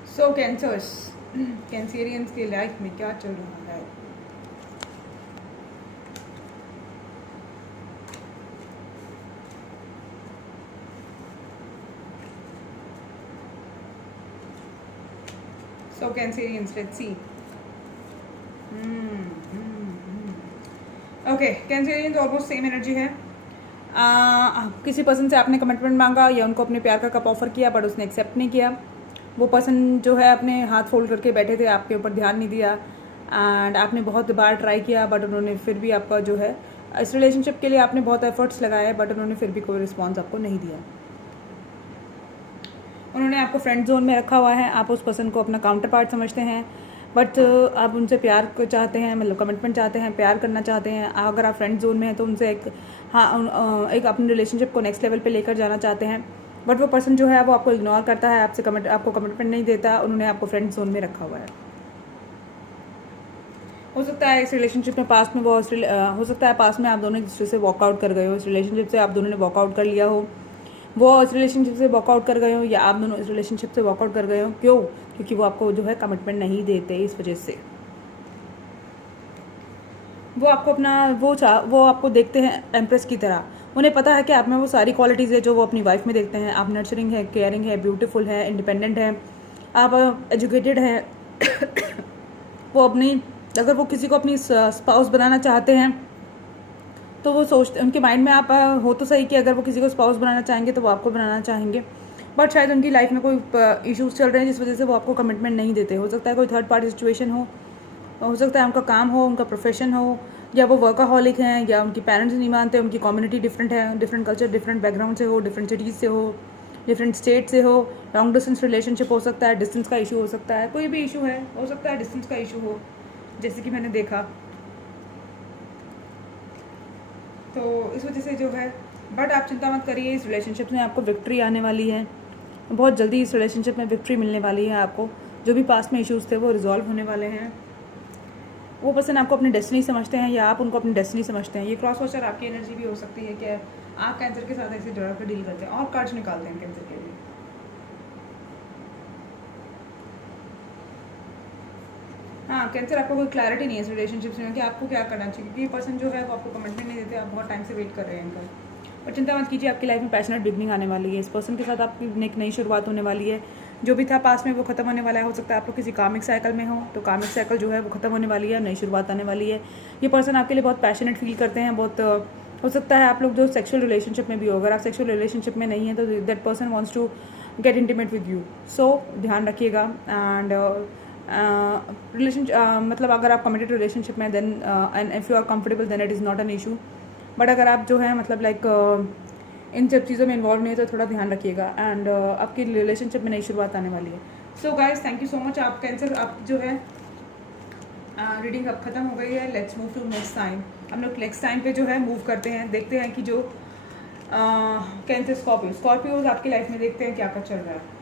सो कैंसर्स, कैंसेरियंस के लाइफ में क्या चल रहा है? So Cancerians, let's see. Okay, Cancerians almost same energy है। किसी पर्सन से आपने कमिटमेंट मांगा या उनको अपने प्यार का कप ऑफर किया बट उसने एक्सेप्ट नहीं किया। वो पर्सन जो है अपने हाथ फोल्ड करके बैठे थे, आपके ऊपर ध्यान नहीं दिया एंड आपने बहुत बार ट्राई किया बट उन्होंने फिर भी आपका जो है इस रिलेशनशिप के लिए आपने बहुत एफर्ट्स लगाए बट उन्होंने फिर भी कोई रिस्पॉन्स आपको नहीं दिया। उन्होंने आपको फ्रेंड जोन में रखा हुआ है, आप उस पर्सन को अपना काउंटर पार्ट समझते हैं बट आप उनसे प्यार को चाहते हैं, मतलब कमिटमेंट चाहते हैं, प्यार करना चाहते हैं। अगर आप फ्रेंड जोन में हैं तो उनसे एक अपने रिलेशनशिप को नेक्स्ट लेवल पे लेकर जाना चाहते हैं बट वो पर्सन जो है वो आपको इग्नोर करता है, आपको कमिटमेंट नहीं देता, उन्होंने आपको फ्रेंड जोन में रखा हुआ है। हो सकता है इस रिलेशनशिप में पास्ट में हो सकता है पास्ट में आप दोनों एक दूसरे से वॉकआउट कर गए हो, इस रिलेशनशिप से आप दोनों ने वॉकआउट कर लिया हो, वो इस रिलेशनशिप से वॉकआउट कर गए हो, या आप दोनों इस रिलेशनशिप से वॉकआउट कर गए हो। क्यों? क्योंकि वो आपको जो है कमिटमेंट नहीं देते, इस वजह से वो आपको अपना वो आपको देखते हैं एम्प्रेस की तरह। उन्हें पता है कि आप में वो सारी क्वालिटीज़ है जो वो अपनी वाइफ में देखते हैं। आप नर्चरिंग है, केयरिंग है, ब्यूटीफुल है, इंडिपेंडेंट है, आप एजुकेटेड हैं, वो अपनी, अगर वो किसी को अपनी स्पाउस बनाना चाहते हैं तो वो सोचते, उनके माइंड में आप हो तो सही कि अगर वो किसी को स्पाउस बनाना चाहेंगे तो वो आपको बनाना चाहेंगे, बट शायद उनकी लाइफ में कोई इश्यूज चल रहे हैं जिस वजह से वो आपको कमिटमेंट नहीं देते। हो सकता है कोई थर्ड पार्टी सिचुएशन हो सकता है उनका काम हो, उनका प्रोफेशन हो, या वो वर्काहॉलिक हैं, या उनकी पेरेंट्स नहीं मानते, उनकी कम्युनिटी डिफरेंट है, डिफरेंट कल्चर, डिफरेंट बैकग्राउंड से हो, डिफरेंट सिटीज़ से हो, डिफरेंट स्टेट से हो, लॉन्ग डिस्टेंस रिलेशनशिप हो सकता है, डिस्टेंस का इशू हो सकता है, कोई भी इशू है, हो सकता है डिस्टेंस का इशू हो, जैसे कि मैंने देखा। तो इस वजह से जो है, बट आप चिंता मत करिए, इस रिलेशनशिप में आपको विक्ट्री आने वाली है, बहुत जल्दी इस रिलेशनशिप में विक्ट्री मिलने वाली है आपको। जो भी पास्ट में इश्यूज़ थे वो रिजॉल्व होने वाले हैं। वो पर्सन आपको अपनी डेस्टिनी समझते हैं या आप उनको अपनी डेस्टिनी समझते हैं। ये क्रॉस वॉचर आपकी एनर्जी भी हो सकती है कि आप कैंसर के साथ ऐसे जुड़ा कर डील करते हैं और कार्ड्स निकालते हैं कैंसर के लिए। हाँ, कैंसर आपको कोई क्लैरिटी नहीं है इस रिलेशनशिप में कि आपको क्या करना चाहिए, क्योंकि ये पर्सन जो है वो आपको कमिटमेंट नहीं देते, आप बहुत टाइम से वेट कर रहे हैं इनका। पर चिंता मत कीजिए, आपकी लाइफ में पैशनेट बिगनिंग आने वाली है। इस पर्सन के साथ आपकी एक नई शुरुआत होने वाली है। जो भी था पास में वो खत्म होने वाला है। हो सकता है आप लोग किसी कामिक साइकिल में हो, तो कामिक साइकिल जो है वो खत्म होने वाली है, नई शुरुआत आने वाली है। ये पर्सन आपके लिए बहुत पैशनेट फील करते हैं, बहुत हो सकता है आप लोग जो सेक्सुअल रिलेशनशिप में भी हो, अगर आप सेक्सुअल रिलेशनशिप में नहीं है तो that person wants to get intimate with you. So ध्यान रखिएगा। एंड मतलब अगर आप कमिटेड रिलेशनशिप में then and if you are comfortable then it is not an issue. But अगर आप जो है मतलब लाइक इन सब चीज़ों में इन्वॉल्व नहीं है तो थोड़ा ध्यान रखिएगा। एंड आपकी रिलेशनशिप में नई शुरुआत आने वाली है। So guys, thank you so much. आप कैंसर, आप जो है रीडिंग अब खत्म हो गई है। Let's move to next time. हम लोग नेक्स्ट टाइम पे जो है मूव करते हैं, देखते हैं कि जो कैंसर स्कॉर्पियोज आपकी लाइफ में देखते हैं क्या क्या चल रहा है।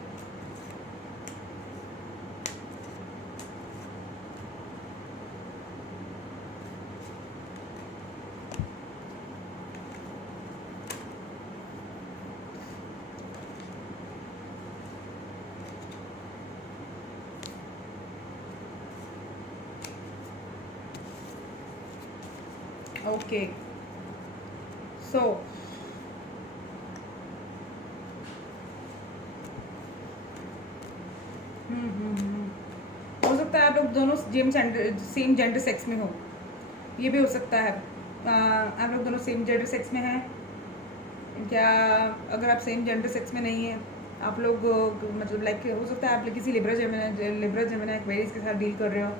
ओके, सो हो सकता है आप लोग दोनों सेम जेंडर सेक्स में हो, ये भी हो सकता है। आप लोग दोनों सेम जेंडर सेक्स में हैं क्या? अगर आप सेम जेंडर सेक्स में नहीं है, आप लोग मतलब लाइक हो सकता है आप लोग किसी लिब्रा जेमिनी एक्वेरियस के साथ डील कर रहे हो,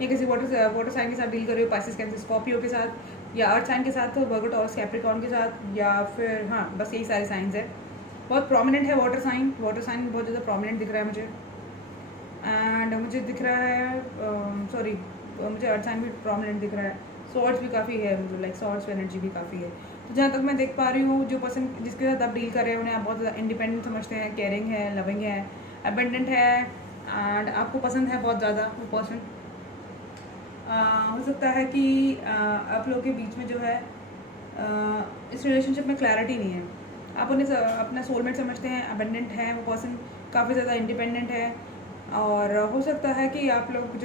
या किसी वाटर साइन के साथ डील कर रहे हो, पाइसेस कैंसर स्कॉर्पियो के साथ, या अर्थ साइन के साथ, वर्गो टॉरस कैप्रिकॉर्न के साथ, या फिर हाँ बस यही सारे साइंस है। बहुत प्रोमिनेंट है वाटर साइन बहुत ज़्यादा प्रोमिनेंट दिख रहा है मुझे। एंड मुझे दिख रहा है सॉरी मुझे अर्थ साइन भी प्रोमिनेंट दिख रहा है। सॉर्ट्स भी काफ़ी है, मतलब लाइक सॉर्ट्स एनर्जी भी काफ़ी है। तो जहाँ तक मैं देख पा रही हूँ, जो पर्सन जिसके साथ आप डील कर रहे हैं उन्हें आप बहुत ज़्यादा इंडिपेंडेंट समझते हैं, केयरिंग है, लविंग है, अबेंडेंट है, एंड आपको पसंद है बहुत ज़्यादा वो पर्सन। हो सकता है कि आप लोगों के बीच में जो है इस रिलेशनशिप में क्लैरिटी नहीं है। आप उन्हें अपना सोलमेट समझते हैं, अबेंडेंट है वो पर्सन, काफ़ी ज़्यादा इंडिपेंडेंट है। और हो सकता है कि आप लोग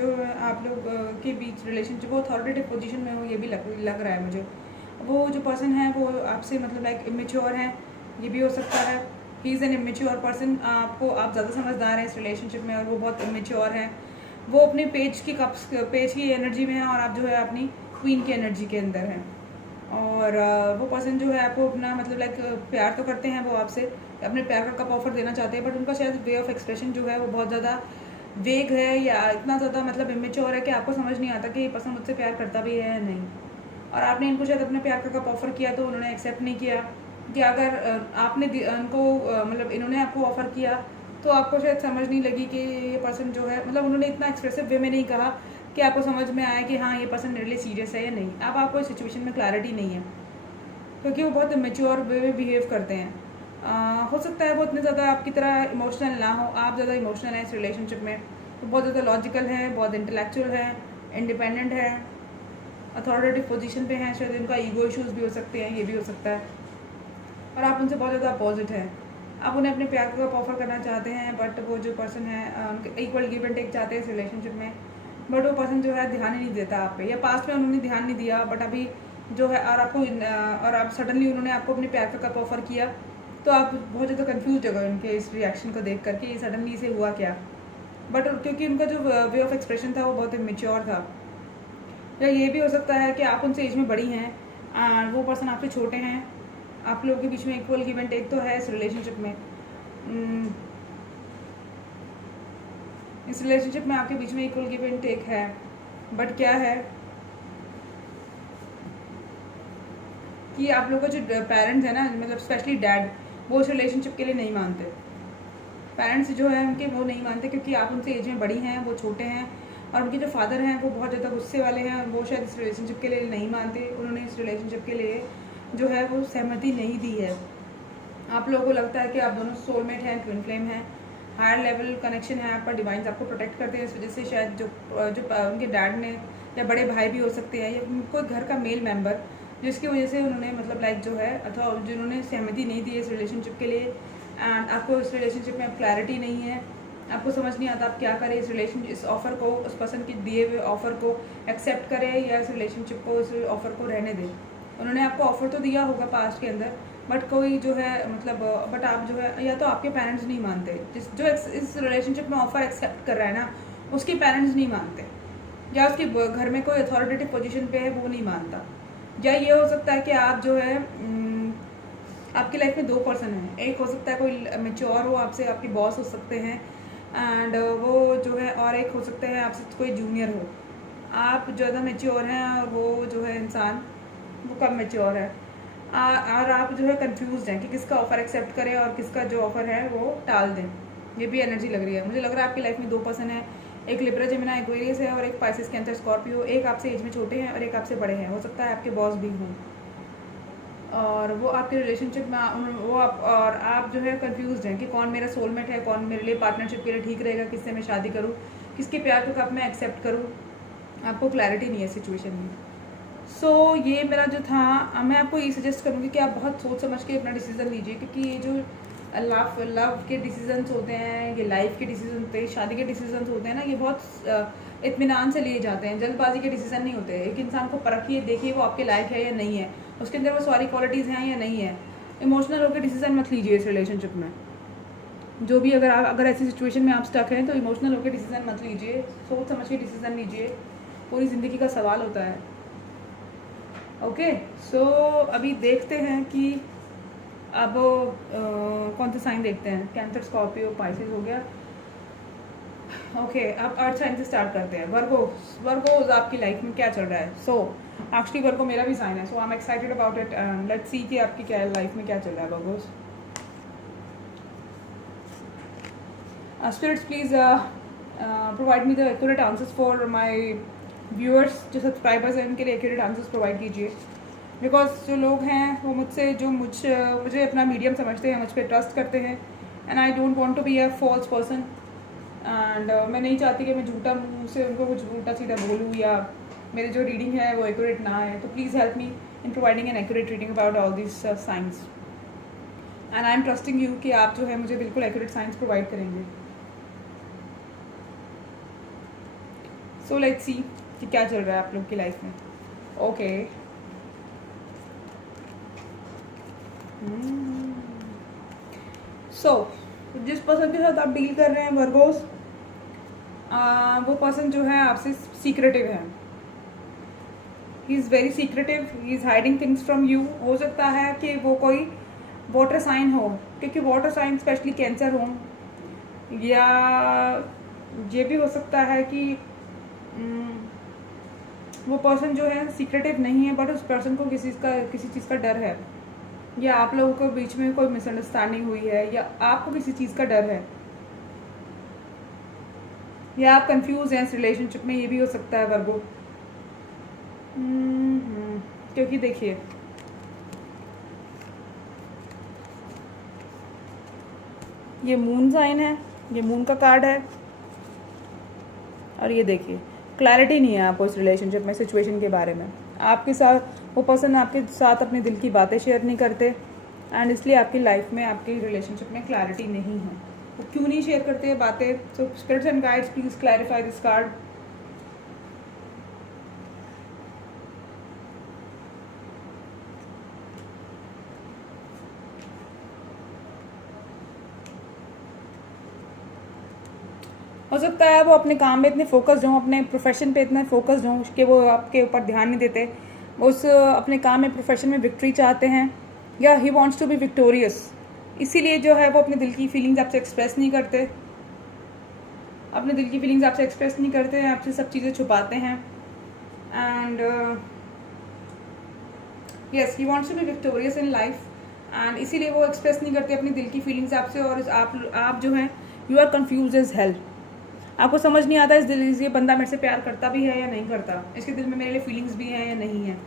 के बीच रिलेशनशिप वो अथॉरिटेटिव पोजीशन में हो, ये भी लग रहा है मुझे। वो जो पर्सन है वो आपसे मतलब लाइक इमेच्योर है, ये भी हो सकता है। He is an immature person. आप ज़्यादा समझदार हैं इस रिलेशनशिप में और वो बहुत इमेच्योर है। वो अपने पेज की एनर्जी में है और आप जो है अपनी क्वीन की एनर्जी के अंदर हैं। और वो पर्सन जो है आपको अपना मतलब लाइक प्यार तो करते हैं, वो आपसे अपने प्यार का कप ऑफर देना चाहते हैं, बट उनका शायद वे ऑफ एक्सप्रेशन जो है वो बहुत ज़्यादा वेग है, या इतना ज़्यादा मतलब इमेच्योर है कि आपको समझ नहीं आता कि ये पर्सन मुझसे प्यार करता भी है या नहीं। और आपने इनको शायद अपने प्यार का कप ऑफर किया तो उन्होंने एक्सेप्ट नहीं किया, कि अगर आपने इनको मतलब इन्होंने आपको ऑफ़र किया तो आपको शायद समझ नहीं लगी कि ये पर्सन जो है मतलब उन्होंने इतना एक्सप्रेसिव वे में नहीं कहा कि आपको समझ में आया कि हाँ ये पर्सन मेरे लिए सीरियस है या नहीं। अब आपको इस सिचुएशन में क्लैरिटी नहीं है क्योंकि वो बहुत मेच्योर वे में बिहेव करते हैं। हो सकता है वो इतने ज़्यादा आपकी तरह इमोशनल ना हो, आप ज़्यादा इमोशनल हैं इस रिलेशनशिप में। तो बहुत ज़्यादा लॉजिकल है, बहुत इंटेलेक्चुअल है, इंडिपेंडेंट है, अथॉरिटेटिव पोजीशन पे हैं, शायद इनका ईगो इश्यूज़ भी हो सकते हैं, ये भी हो सकता है। और आप उनसे बहुत ज़्यादा अपोजिट हैं। आप उन्हें अपने प्यार का ऑफर करना चाहते हैं, बट वो जो पर्सन है इक्वल गिव एंड टेक चाहते हैं इस रिलेशनशिप में, बट वो पर्सन जो है ध्यान ही नहीं देता आप पे, या पास्ट में उन्होंने ध्यान नहीं दिया, बट अभी जो है और आप सडनली उन्होंने आपको अपने प्यार का कप ऑफर किया तो आप बहुत ज़्यादा कंफ्यूज हो गए उनके इस रिएक्शन को देख करके, ये सडनली से हुआ क्या। बट क्योंकि उनका जो वे ऑफ एक्सप्रेशन था वो बहुत मेच्योर था। या ये भी हो सकता है कि आप उनसे एज में बड़ी हैं और वो पर्सन आपसे छोटे हैं, आप लोगों के बीच में इक्वल गिव एंड टेक तो है इस रिलेशनशिप में। इस रिलेशनशिप में आपके बीच में इक्वल गिव एंड टेक है, बट क्या है कि आप लोग का जो पेरेंट्स है ना, मतलब स्पेशली डैड, वो उस रिलेशनशिप के लिए नहीं मानते। पेरेंट्स जो है उनके वो नहीं मानते क्योंकि आप उनसे एज में बड़ी हैं, वो छोटे हैं, और उनके जो फादर हैं वो बहुत ज़्यादा गुस्से वाले हैं, वो शायद इस रिलेशनशिप के लिए नहीं मानते। उन्होंने इस रिलेशनशिप के लिए जो है वो सहमति नहीं दी है। आप लोगों को लगता है कि आप दोनों सोलमेट हैं, ट्विन फ्लेम हैं, हायर लेवल कनेक्शन है आपका, डिवाइन्स आपको प्रोटेक्ट करते हैं। इस वजह से शायद जो उनके डैड ने, या बड़े भाई भी हो सकते हैं, या कोई घर का मेल मेंबर, जिसकी वजह से उन्होंने मतलब लाइक जो है, अथवा जिन्होंने सहमति नहीं दी इस रिलेशनशिप के लिए। एंड आपको इस रिलेशनशिप में अब क्लैरिटी नहीं है, आपको समझ नहीं आता आप क्या करें। इस ऑफ़र को, उस पर्सन के दिए हुए ऑफ़र को एक्सेप्ट करें या इस रिलेशनशिप को, इस ऑफ़र को रहने दें। उन्होंने आपको ऑफ़र तो दिया होगा पास्ट के अंदर, बट कोई जो है मतलब बट आप जो है, या तो आपके पेरेंट्स नहीं मानते, जो इस रिलेशनशिप में ऑफ़र एक्सेप्ट कर रहा है ना, उसके पेरेंट्स नहीं मानते, या उसके घर में कोई अथॉरिटेटिव पोजीशन पे है वो नहीं मानता। या ये हो सकता है कि आप जो है आपकी लाइफ में दो पर्सन हैं। एक हो सकता है कोई मेच्योर हो आपसे, आपके बॉस हो सकते हैं, एंड वो जो है, और एक हो सकता है आपसे कोई जूनियर हो। आप ज़्यादा मेच्योर हैं और वो जो है इंसान वो कम मेच्योर है, और आप जो है कंफ्यूज हैं कि किसका ऑफ़र एक्सेप्ट करें और किसका जो ऑफ़र है वो टाल दें। ये भी एनर्जी लग रही है मुझे। लग रहा है आपकी लाइफ में दो पर्सन है, एक लिब्रा, जेमिनी, एक्वेरियस है, और एक पाइसेस, कैंसर, स्कॉर्पियो। एक आपसे एज में छोटे हैं और एक आपसे बड़े हैं, हो सकता है आपके बॉस भी हों, और वो आपके रिलेशनशिप में वो आप जो है कंफ्यूज हैं कि कौन मेरा सोलमेट है, कौन मेरे लिए पार्टनरशिप के लिए ठीक रहेगा, किससे मैं शादी करूँ, किसके प्यार को कब मैं एक्सेप्ट करूँ। आपको क्लैरिटी नहीं है सिचुएशन में। सो ये मेरा जो था, मैं आपको ये सजेस्ट करूँगी कि आप बहुत सोच समझ के अपना डिसीज़न लीजिए, क्योंकि ये जो लव के डिसीजंस होते हैं, ये लाइफ के डिसीजन होते हैं, शादी के डिसीजंस होते हैं ना, ये बहुत इत्मीनान से लिए जाते हैं, जल्दबाजी के डिसीजन नहीं होते। एक इंसान को परखिए, देखिए वो आपके लायक है या नहीं है, उसके अंदर वो सारी क्वालिटीज़ हैं या नहीं है। इमोशनल होकर डिसीजन मत लीजिए इस रिलेशनशिप में। जो भी अगर ऐसी सिचुएशन में आप स्टक हैं तो इमोशनल होकर डिसीजन मत लीजिए, सोच समझ के डिसीजन लीजिए। पूरी ज़िंदगी का सवाल होता है। ओके, सो अभी देखते हैं कि अब कौन से साइन देखते हैं। कैंसर, स्कॉर्पियो, पाइसेस हो गया। ओके, अब अर्थ साइन से स्टार्ट करते हैं। वर्गोज आपकी लाइफ में क्या चल रहा है। सो एक्चुअली वर्गो मेरा भी साइन है, so I am excited about it. Let's see कि आपकी क्या लाइफ में क्या चल रहा है Virgos. Spirits please provide me the accurate answers for my viewers. जो सब्सक्राइबर्स हैं उनके लिए एक्यूरेट आंसर्स प्रोवाइड कीजिए, बिकॉज जो लोग हैं वो मुझसे मुझे अपना मीडियम समझते हैं, मुझ पर ट्रस्ट करते हैं, and I don't want to be a false person. And मैं नहीं चाहती कि मैं झूठा मुँह से उनको कुछ उल्टा सीधा बोलूँ या मेरी जो रीडिंग है वो एक्यूरेट ना है। तो please help me in providing an accurate reading about all this science, and I am trusting you कि आप जो है मुझे बिल्कुल एक्यूरेट साइंस प्रोवाइड करेंगे। सो लेट्स सी कि क्या चल रहा है आप लोग की लाइफ में। ओके, सो जिस पर्सन के साथ आप डील कर रहे हैं वर्गोस, वो पर्सन जो है आपसे सीक्रेटिव है। He is very secretive, he is hiding things from you. हो सकता है कि वो कोई वाटर साइन हो, क्योंकि वाटर साइन स्पेशली कैंसर हो, या ये भी हो सकता है कि वो पर्सन जो है सीक्रेटिव नहीं है, बट उस पर्सन को किसी चीज़ का डर है, या आप लोगों के बीच में कोई मिसअंडरस्टैंडिंग हुई है, या आपको किसी चीज़ का डर है, या आप कंफ्यूज हैं इस रिलेशनशिप में। ये भी हो सकता है वर्गो। क्योंकि देखिए ये मून साइन है, ये मून का कार्ड है, और ये देखिए क्लैरिटी नहीं है आपको इस रिलेशनशिप में, सिचुएशन के बारे में। आपके साथ वो पर्सन आपके साथ अपने दिल की बातें शेयर नहीं करते, एंड इसलिए आपकी लाइफ में, आपकी रिलेशनशिप में क्लैरिटी नहीं है। वो क्यों नहीं शेयर करते हैं बातें? So spirits and guides please clarify this card. हो सकता है वो अपने काम में इतने फोकस्ड हों, अपने प्रोफेशन पे इतने फोकस्ड हों कि वो आपके ऊपर ध्यान नहीं देते, वो उस अपने काम में प्रोफेशन में विक्ट्री चाहते हैं, या he wants to be victorious, इसीलिए जो है वो अपने दिल की फीलिंग्स आपसे एक्सप्रेस नहीं करते, अपने दिल की फीलिंग्स आपसे एक्सप्रेस नहीं करते हैं, आपसे सब चीज़ें छुपाते हैं। And yes, he wants to be victorious in life, and इसीलिए वो एक्सप्रेस नहीं करते अपनी दिल की फीलिंग्स आपसे। और आप जो हैं you are confuse as hell, आपको समझ नहीं आता ये बंदा मेरे से प्यार करता भी है या नहीं करता, इसके दिल में मेरे लिए फीलिंग्स भी हैं या नहीं है।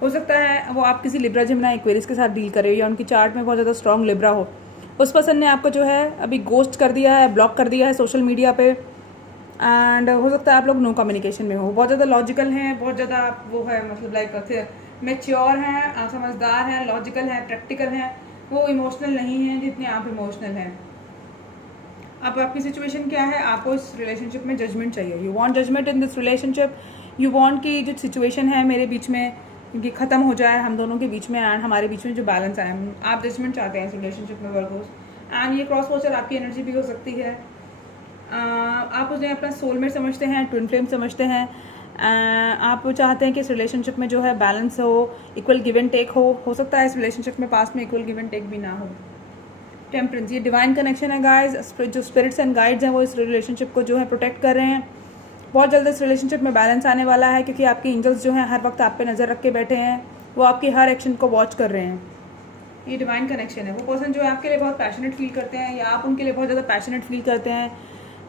हो सकता है वो आप किसी लिब्रा जिमिनी एक्वेरियस के साथ डील करे, या उनकी चार्ट में बहुत ज़्यादा स्ट्रॉन्ग लिब्रा हो, उस पर्सन ने आपको जो है अभी गोस्ट कर दिया है, ब्लॉक कर दिया है सोशल मीडिया पे। एंड हो सकता है आप लोग नो कम्युनिकेशन में हो, बहुत ज़्यादा लॉजिकल हैं, बहुत ज़्यादा वो है मतलब लाइक मैच्योर हैं, समझदार हैं, लॉजिकल हैं, प्रैक्टिकल हैं, वो इमोशनल नहीं हैं जितने आप इमोशनल हैं। अब आपकी सिचुएशन क्या है, आपको इस रिलेशनशिप में जजमेंट चाहिए, you want judgement in this relationship, you want कि जो सिचुएशन है मेरे बीच में कि ख़त्म हो जाए हम दोनों के बीच में, एंड हमारे बीच में जो बैलेंस आए, आप जजमेंट चाहते हैं इस रिलेशनशिप में वर्गोस। एंड ये क्रॉस वॉचर आपकी एनर्जी भी हो सकती है, आप उन्हें अपना सोलमेट समझते हैं, ट्विन फ्लेम समझते हैं, आप चाहते हैं कि इस रिलेशनशिप में जो है बैलेंस हो, इक्वल गिव एंड टेक हो सकता है इस रिलेशनशिप में पास में इक्वल गिव एंड टेक भी ना हो। टेम्परेंस, ये डिवाइन कनेक्शन है गाइस, जो स्पिरिट्स एंड गाइड्स हैं वो इस रिलेशनशिप को जो है प्रोटेक्ट कर रहे हैं। बहुत जल्द इस रिलेशनशिप में बैलेंस आने वाला है, क्योंकि आपके एंजल्स जो हैं हर वक्त आप पे नज़र रख के बैठे हैं, वो आपकी हर एक्शन को वॉच कर रहे हैं। ये डिवाइन कनेक्शन है, वो पर्सन जो है आपके लिए बहुत पैशनेट फील करते हैं, या आप उनके लिए बहुत ज़्यादा पैशनेट फील करते हैं,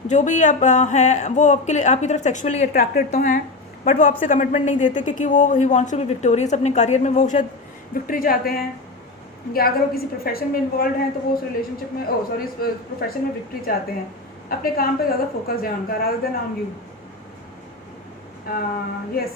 जो भी आप हैं वो आपके लिए आपकी तरफ सेक्सुअली अट्रैक्टेड तो हैं, बट वो आपसे कमिटमेंट नहीं देते, क्योंकि वो he wants to be victorious अपने करियर में, वो शायद विक्ट्री चाहते हैं, या अगर वो किसी प्रोफेशन में इन्वॉल्व हैं तो वो उस रिलेशनशिप में इस प्रोफेशन में विक्ट्री चाहते हैं, अपने काम पे ज़्यादा फोकस है उनका rather than on you. Yes,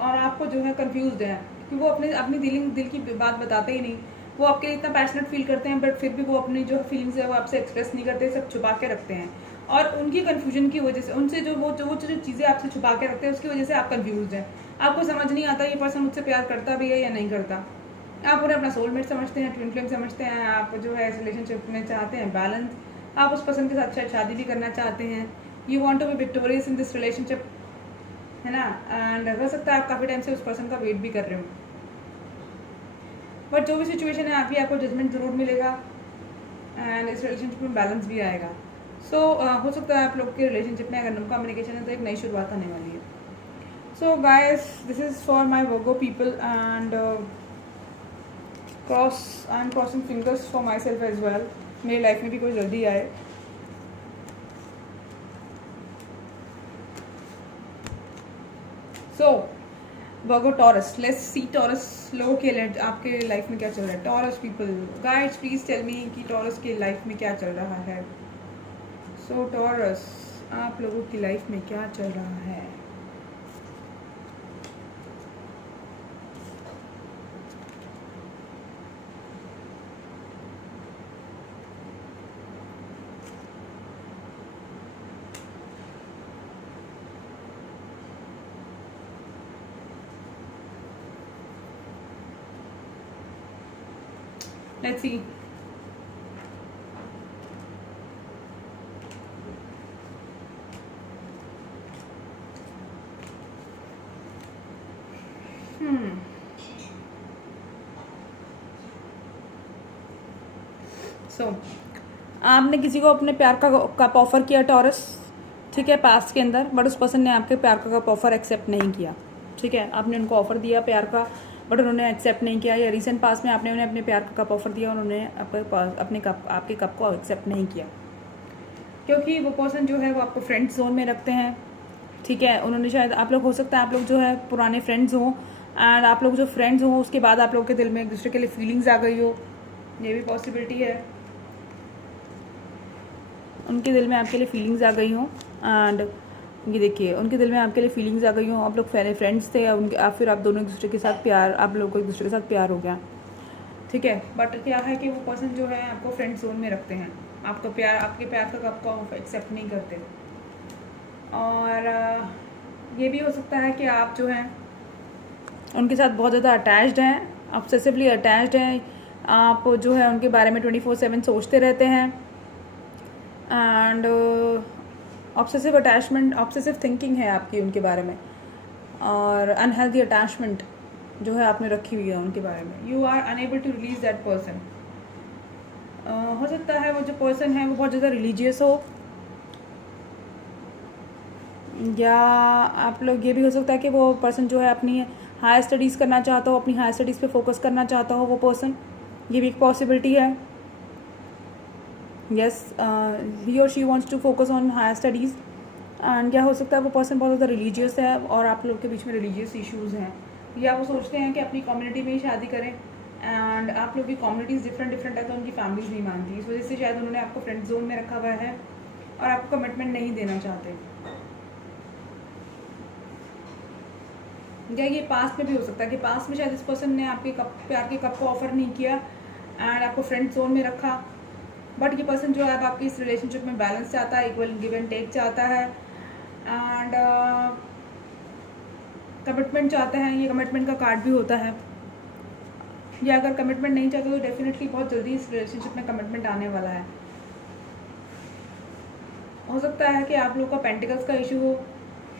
और आपको जो है कंफ्यूज्ड है कि वो अपनी दिल की बात बताते ही नहीं, वो आपके लिए इतना पैशनेट फील करते हैं, बट फिर भी वो अपनी जो फीलिंग्स है वो आपसे एक्सप्रेस नहीं करते, सब छुपा के रखते हैं, और उनकी कन्फ्यूजन की वजह से, उनसे जो चीज़ें आपसे छुपा के रखते हैं उसकी वजह से आप कंफ्यूज हैं, आपको समझ नहीं आता ये पर्सन मुझसे प्यार करता भी है या नहीं करता। आप उन्हें अपना सोलमेट समझते हैं, ट्विन फ्लेम समझते हैं, आप जो है इस रिलेशनशिप में चाहते हैं बैलेंस, आप उस पर्सन के साथ शायद शादी भी करना चाहते हैं, you want to be victorious in this relationship, है ना। एंड हो सकता है आप काफ़ी टाइम से उस पर्सन का वेट भी कर रहे हो, बट जो भी सिचुएशन है आपको जजमेंट ज़रूर मिलेगा, एंड इस रिलेशनशिप में बैलेंस भी आएगा। सो हो सकता है आप लोग के रिलेशनशिप में अगर नो कम्युनिकेशन है तो एक नई शुरुआत आने वाली है। So guys, this is for my Virgo people, and I am crossing fingers for myself as well, मेरी लाइफ में भी कोई जल्दी आए। So Virgo Taurus, let's see Taurus लोगों के आपके लाइफ में क्या चल रहा है। Taurus people, guys please tell me कि टॉरस के लाइफ में क्या चल रहा है। सो टॉरस, आप लोगों की लाइफ में क्या चल रहा है। Let's see. So, आपने किसी को अपने प्यार का कप ऑफर किया टॉरस, ठीक है, पास्ट के अंदर, बट उस पर्सन ने आपके प्यार का कप ऑफर एक्सेप्ट नहीं किया, ठीक है। आपने उनको ऑफर दिया प्यार का, बट उन्होंने एक्सेप्ट नहीं किया, या रिसेंट पास में आपने उन्हें अपने प्यार का कप ऑफर दिया और उन्होंने आपके कप को एक्सेप्ट नहीं किया, क्योंकि वो पर्सन जो है वो आपको फ्रेंड जोन में रखते हैं, ठीक है। उन्होंने शायद आप लोग, हो सकता है आप लोग जो है पुराने फ्रेंड्स हों, एंड आप लोग जो फ्रेंड्स हों उसके बाद आप लोगों के दिल में एक दूसरे के लिए फीलिंग्स आ गई हो, ये भी पॉसिबिलिटी है। उनके दिल में आपके लिए फीलिंग्स आ गई हों, एंड ये देखिए उनके दिल में आपके लिए फीलिंग्स आ गई हों, आप लोग पहले फ्रेंड्स थे, फिर आप दोनों एक दूसरे के साथ प्यार, आप लोगों को एक दूसरे के साथ प्यार हो गया, ठीक है। बट क्या है कि वो पर्सन जो है आपको फ्रेंड जोन में रखते हैं, आपके प्यार का कप को एक्सेप्ट नहीं करते, और ये भी हो सकता है कि आप जो हैं उनके साथ बहुत ज़्यादा अटैच्ड हैं, ऑब्सेसिवली अटैच्ड हैं, आप जो है उनके बारे में 24/7 सोचते रहते हैं, and obsessive attachment, obsessive thinking है आपकी उनके बारे में, और अनहेल्दी अटैचमेंट जो है आपने रखी हुई है उनके बारे में। You are unable to release that person. हो सकता है वो जो पर्सन है वो बहुत ज़्यादा रिलीजियस हो, या आप लोग ये भी हो सकता है कि वो पर्सन जो है अपनी हायर स्टडीज़ करना चाहता हो, अपनी हायर स्टडीज़ पे फोकस करना चाहता हो वो पर्सन, ये भी एक पॉसिबिलिटी है। यस, ही और she wants to focus on higher studies. And क्या हो सकता है वो पर्सन बहुत ज़्यादा रिलीजियस है और आप लोग के बीच में रिलीजियस इश्यूज़ हैं, या वो सोचते हैं कि अपनी कम्युनिटी में ही शादी करें, एंड आप लोग की कम्युनिटीज़ डिफरेंट है तो उनकी फैमिलीज नहीं मानती, इस वजह से शायद उन्होंने आपको फ्रेंड जोन में रखा हुआ है और आपको कमिटमेंट नहीं देना चाहते। या ये पास्ट में भी हो सकता है कि पास्ट में शायद इस पर्सन ने आपके प्यार के कप को ऑफर नहीं किया एंड आपको फ्रेंड जोन में रखा, बट ये पर्सन जो है अब आपकी इस रिलेशनशिप में बैलेंस चाहता है, इक्वल गिव एंड टेक चाहता है, एंड कमिटमेंट चाहते हैं। ये कमिटमेंट का कार्ड भी होता है, या अगर कमिटमेंट नहीं चाहते तो डेफिनेटली बहुत जल्दी इस रिलेशनशिप में कमिटमेंट आने वाला है। हो सकता है कि आप लोग का पेंटिकल्स का इशू हो,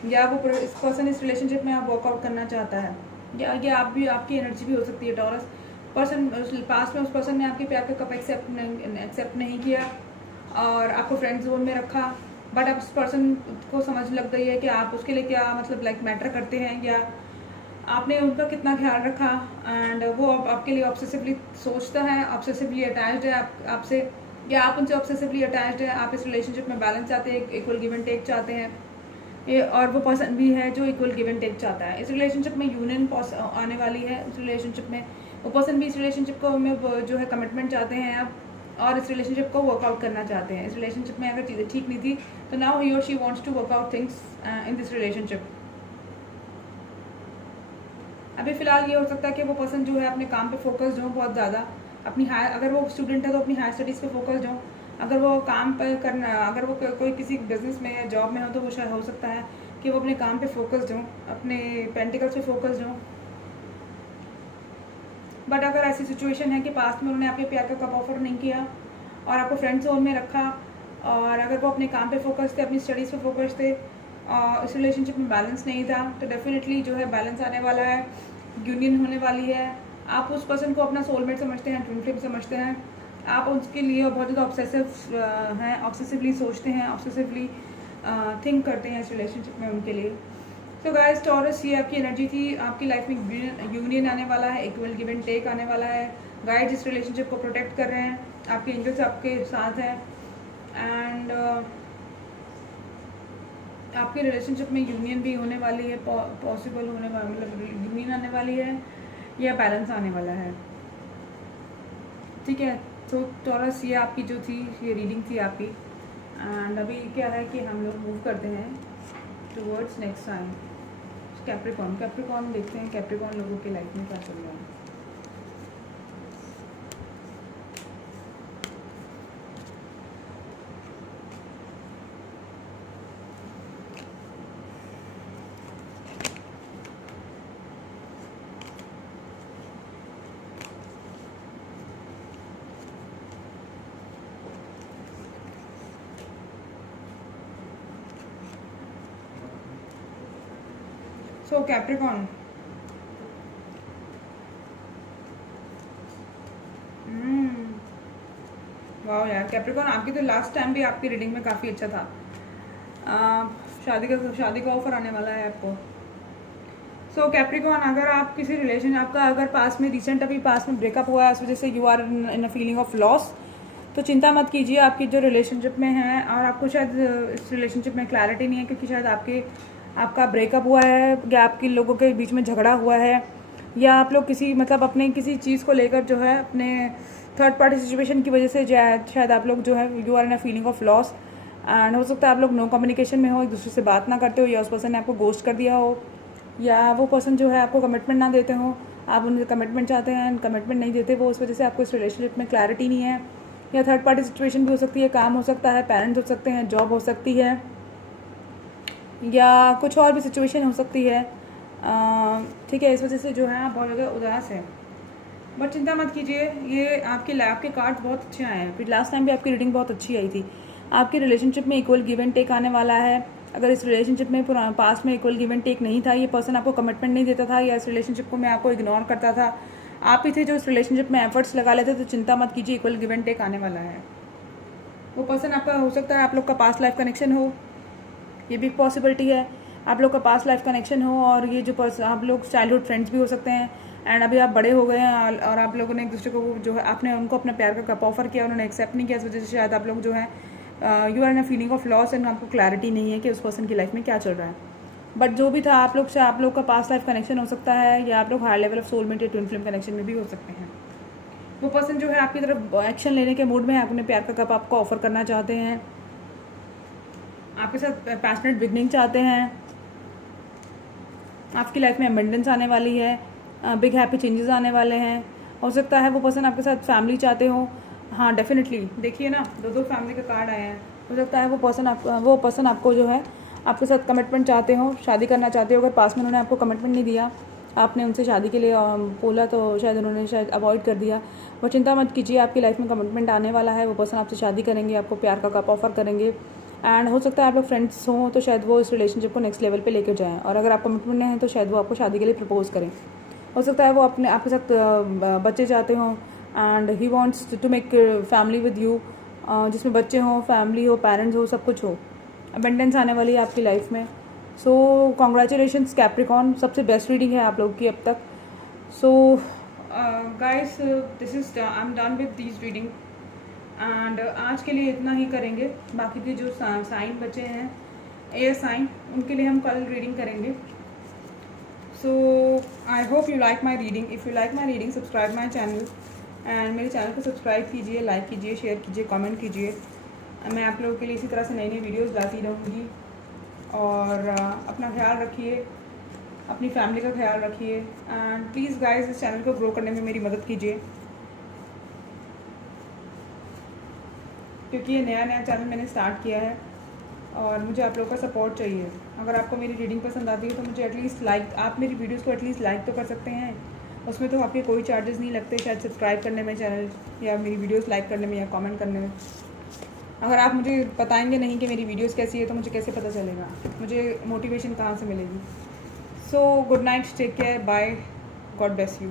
या वो इस पर्सन इस रिलेशनशिप में आप वर्कआउट करना चाहता है, या ये आप भी, आपकी एनर्जी भी हो सकती है। टॉरस पर्सन पास में उस पर्सन ने आपके प्यार का कप एक्सेप्ट नहीं किया और आपको फ्रेंड जोन में रखा, बट अब उस पर्सन को समझ लग गई है कि आप उसके लिए क्या मतलब लाइक मैटर करते हैं, या आपने उनका कितना ख्याल रखा, एंड वो आपके लिए ऑब्सेसिवली सोचता है, ऑब्सेसिवली अटैच्ड है आपसे, या आप उनसे ऑब्सेसिवली अटैच्ड है। आप इस रिलेशनशिप में बैलेंस चाहते हैं, इक्वल गिव एंड टेक चाहते हैं, ये और वो पर्सन भी है जो इक्वल गिव एंड टेक चाहता है। इस रिलेशनशिप में यूनियन आने वाली है, इस रिलेशनशिप में वो पर्सन भी इस रिलेशनशिप को में जो है कमिटमेंट चाहते हैं आप, और इस रिलेशनशिप को वर्कआउट करना चाहते हैं। इस रिलेशनशिप में अगर चीज़ें ठीक नहीं थी तो नाउ ही और she wants to work out things in this relationship. अभी फ़िलहाल ये हो सकता है कि वो पर्सन जो है अपने काम पे फोकस्ड हो बहुत ज़्यादा, अपनी हायर, अगर वो स्टूडेंट है तो अपनी हायर स्टडीज़ पे फोकस्ड हो, अगर वो काम पर करना, अगर वो कोई किसी बिजनेस में या जॉब में हो तो वो शायद हो सकता है कि वो अपने काम पे फोकस्ड हो, अपने पेंटिकल्स पे फोकस्ड हो। बट अगर ऐसी सिचुएशन है कि पास्ट में उन्होंने आपके प्यार का कप ऑफर नहीं किया और आपको फ्रेंड जोन में रखा, और अगर वो अपने काम पे फोकस थे, अपनी स्टडीज़ पे फोकस थे, और इस रिलेशनशिप में बैलेंस नहीं था, तो डेफिनेटली जो है बैलेंस आने वाला है, यूनियन होने वाली है। आप उस पर्सन को अपना सोलमेट समझते हैं, ट्विन फ्लेम समझते हैं, आप उसके लिए बहुत ज़्यादा ऑब्सेसिव हैं, ऑब्सेसिवली सोचते हैं, ऑब्सेसिवली थिंक करते हैं इस रिलेशनशिप में उनके लिए। सो गाइस, टॉरस, ये आपकी एनर्जी थी, आपकी लाइफ में यूनियन आने वाला है, इक्वल गिव एंड टेक आने वाला है। गाइड इस रिलेशनशिप को प्रोटेक्ट कर रहे हैं, आपके एंजल्स आपके साथ हैं, एंड आपके रिलेशनशिप में यूनियन भी होने वाली है, पॉसिबल होने वाला, मतलब यूनियन आने वाली है या बैलेंस आने वाला है। ठीक है, तो टॉरस, ये आपकी जो थी, ये रीडिंग थी आपकी, एंड अभी क्या है कि हम लोग मूव करते हैं टुवर्ड्स नेक्स्ट साइन कैप्रिकॉर्न देखते हैं कैप्रिकॉर्न लोगों की लाइफ में क्या चल रहा है। सो कैप्रिकॉर्न, वाह यार कैप्रिकॉर्न, आपकी तो लास्ट टाइम भी आपकी रीडिंग में काफ़ी अच्छा था। शादी का ऑफर आने वाला है आपको। सो कैप्रिकॉर्न, अगर आप किसी रिलेशन, आपका अगर पास में रिसेंट अभी पास में ब्रेकअप हुआ है, उस वजह से you are in a feeling of loss, तो चिंता मत कीजिए। आपकी जो रिलेशनशिप में है, और आपको शायद इस रिलेशनशिप में क्लैरिटी नहीं है क्योंकि शायद आपका ब्रेकअप हुआ है, या आपके लोगों के बीच में झगड़ा हुआ है, या आप लोग किसी मतलब अपने किसी चीज़ को लेकर जो है अपने थर्ड पार्टी सिचुएशन की वजह से शायद आप लोग जो है you are in a feeling of loss, and हो सकता है आप लोग नो कम्युनिकेशन में हो, एक दूसरे से बात ना करते हो, या उस पर्सन ने आपको गोस्ट कर दिया हो, या वो पर्सन जो है आपको कमिटमेंट ना देते हो, आप उनसे कमिटमेंट चाहते हैं, कमिटमेंट नहीं देते वो, उस वजह से आपको इस रिलेशनशिप में क्लैरिटी नहीं है, या थर्ड पार्टी सिचुएशन भी हो सकती है, काम हो सकता है, पेरेंट्स हो सकते हैं, जॉब हो सकती है, या कुछ और भी सिचुएशन हो सकती है। ठीक है, इस वजह से जो है आप बहुत ज़्यादा उदास है, बट चिंता मत कीजिए। ये आपके कार्ड्स बहुत अच्छे आए हैं, फिर लास्ट टाइम भी आपकी रीडिंग बहुत अच्छी आई थी। आपकी रिलेशनशिप में इक्वल गिव एंड टेक आने वाला है। अगर इस रिलेशनशिप में पास्ट में इक्वल गिव एंड टेक नहीं था, ये पर्सन आपको कमिटमेंट नहीं देता था या इस रिलेशनशिप को मैं आपको इग्नोर करता था, आप ही थे जो इस रिलेशनशिप में एफर्ट्स लगा लेते, तो चिंता मत कीजिए, इक्वल गिव एंड टेक आने वाला है। वो पर्सन आपका हो सकता है आप लोग का पास्ट लाइफ कनेक्शन हो, ये भी पॉसिबिलिटी है, आप लोग का पास्ट लाइफ कनेक्शन हो। और ये जो पर्सन आप लोग चाइल्डहुड फ्रेंड्स भी हो सकते हैं एंड अभी आप बड़े हो गए हैं और आप लोगों ने एक दूसरे को जो है आपने उनको अपना प्यार का कप ऑफर किया, उन्होंने एक्सेप्ट नहीं किया, इस वजह से शायद आप लोग जो है you are in a feeling of loss and आपको क्लैरिटी नहीं है कि उस पर्सन की लाइफ में क्या चल रहा है। बट जो भी था आप लोग का पास्ट लाइफ कनेक्शन हो सकता है या आप लोग हाई लेवल ऑफ सोलमेट या ट्विन फ्लेम कनेक्शन में भी हो सकते हैं। वो पर्सन जो है आपकी तरफ एक्शन लेने के मूड में है, अपने प्यार का कप आपको ऑफर करना चाहते हैं, आपके साथ पैशनेट बिगनिंग चाहते हैं, आपकी लाइफ में अबंडेंस आने वाली है, बिग हैप्पी चेंजेस आने वाले हैं। हो सकता है वो पर्सन आपके साथ फैमिली चाहते हो। हाँ डेफिनेटली, देखिए ना, दो फैमिली का कार्ड आए हैं। हो सकता है वो पर्सन आपको जो है आपके साथ कमिटमेंट चाहते हो, शादी करना चाहते हो। अगर पास में उन्होंने आपको कमिटमेंट नहीं दिया, आपने उनसे शादी के लिए बोला, तो शायद उन्होंने अवॉइड कर दिया। वो चिंता मत कीजिए, आपकी लाइफ में कमिटमेंट आने वाला है। वो पर्सन आपसे शादी करेंगे, आपको प्यार का कप ऑफर करेंगे एंड हो सकता है आप लोग फ्रेंड्स हों तो शायद वो इस रिलेशनशिप को नेक्स्ट लेवल पे लेकर जाएं। और अगर आप कमिटमेंट में हैं तो शायद वो आपको शादी के लिए प्रपोज करें। हो सकता है वो आपके साथ बच्चे चाहते हों and he wants to make family with you, जिसमें बच्चे हों, फैमिली हो, पेरेंट्स हो, सब कुछ हो। अबंडेंस आने वाली है आपकी लाइफ में। सो कॉन्ग्रेचुलेशंस कैप्रिकॉर्न, सबसे बेस्ट रीडिंग है आप लोग की अब तक। सो guys, this is I am done with this reading and आज के लिए इतना ही करेंगे। बाकी के जो साइन बचे हैं एयर साइन, उनके लिए हम कल रीडिंग करेंगे। So I hope you like my reading. If you like my reading, subscribe my channel and मेरे चैनल को सब्सक्राइब कीजिए, लाइक कीजिए, शेयर कीजिए, कमेंट कीजिए। मैं आप लोगों के लिए इसी तरह से नई नई वीडियोज़ लाती रहूँगी। और अपना ख्याल रखिए, अपनी फैमिली का ख्याल रखिए एंड प्लीज़ गाइस इस चैनल को ग्रो करने में मेरी मदद कीजिए, क्योंकि ये नया चैनल मैंने स्टार्ट किया है और मुझे आप लोगों का सपोर्ट चाहिए। अगर आपको मेरी रीडिंग पसंद आती है तो मुझे एटलीस्ट आप मेरी वीडियोस को एटलीस्ट लाइक तो कर सकते हैं। उसमें तो आपके कोई चार्जेस नहीं लगते, शायद सब्सक्राइब करने में चैनल या मेरी वीडियोस लाइक करने में या कमेंट करने में। अगर आप मुझे बताएंगे नहीं कि मेरी वीडियोस कैसी है तो मुझे कैसे पता चलेगा, मुझे मोटिवेशन कहाँ से मिलेगी। So good night, take care, bye, God bless you.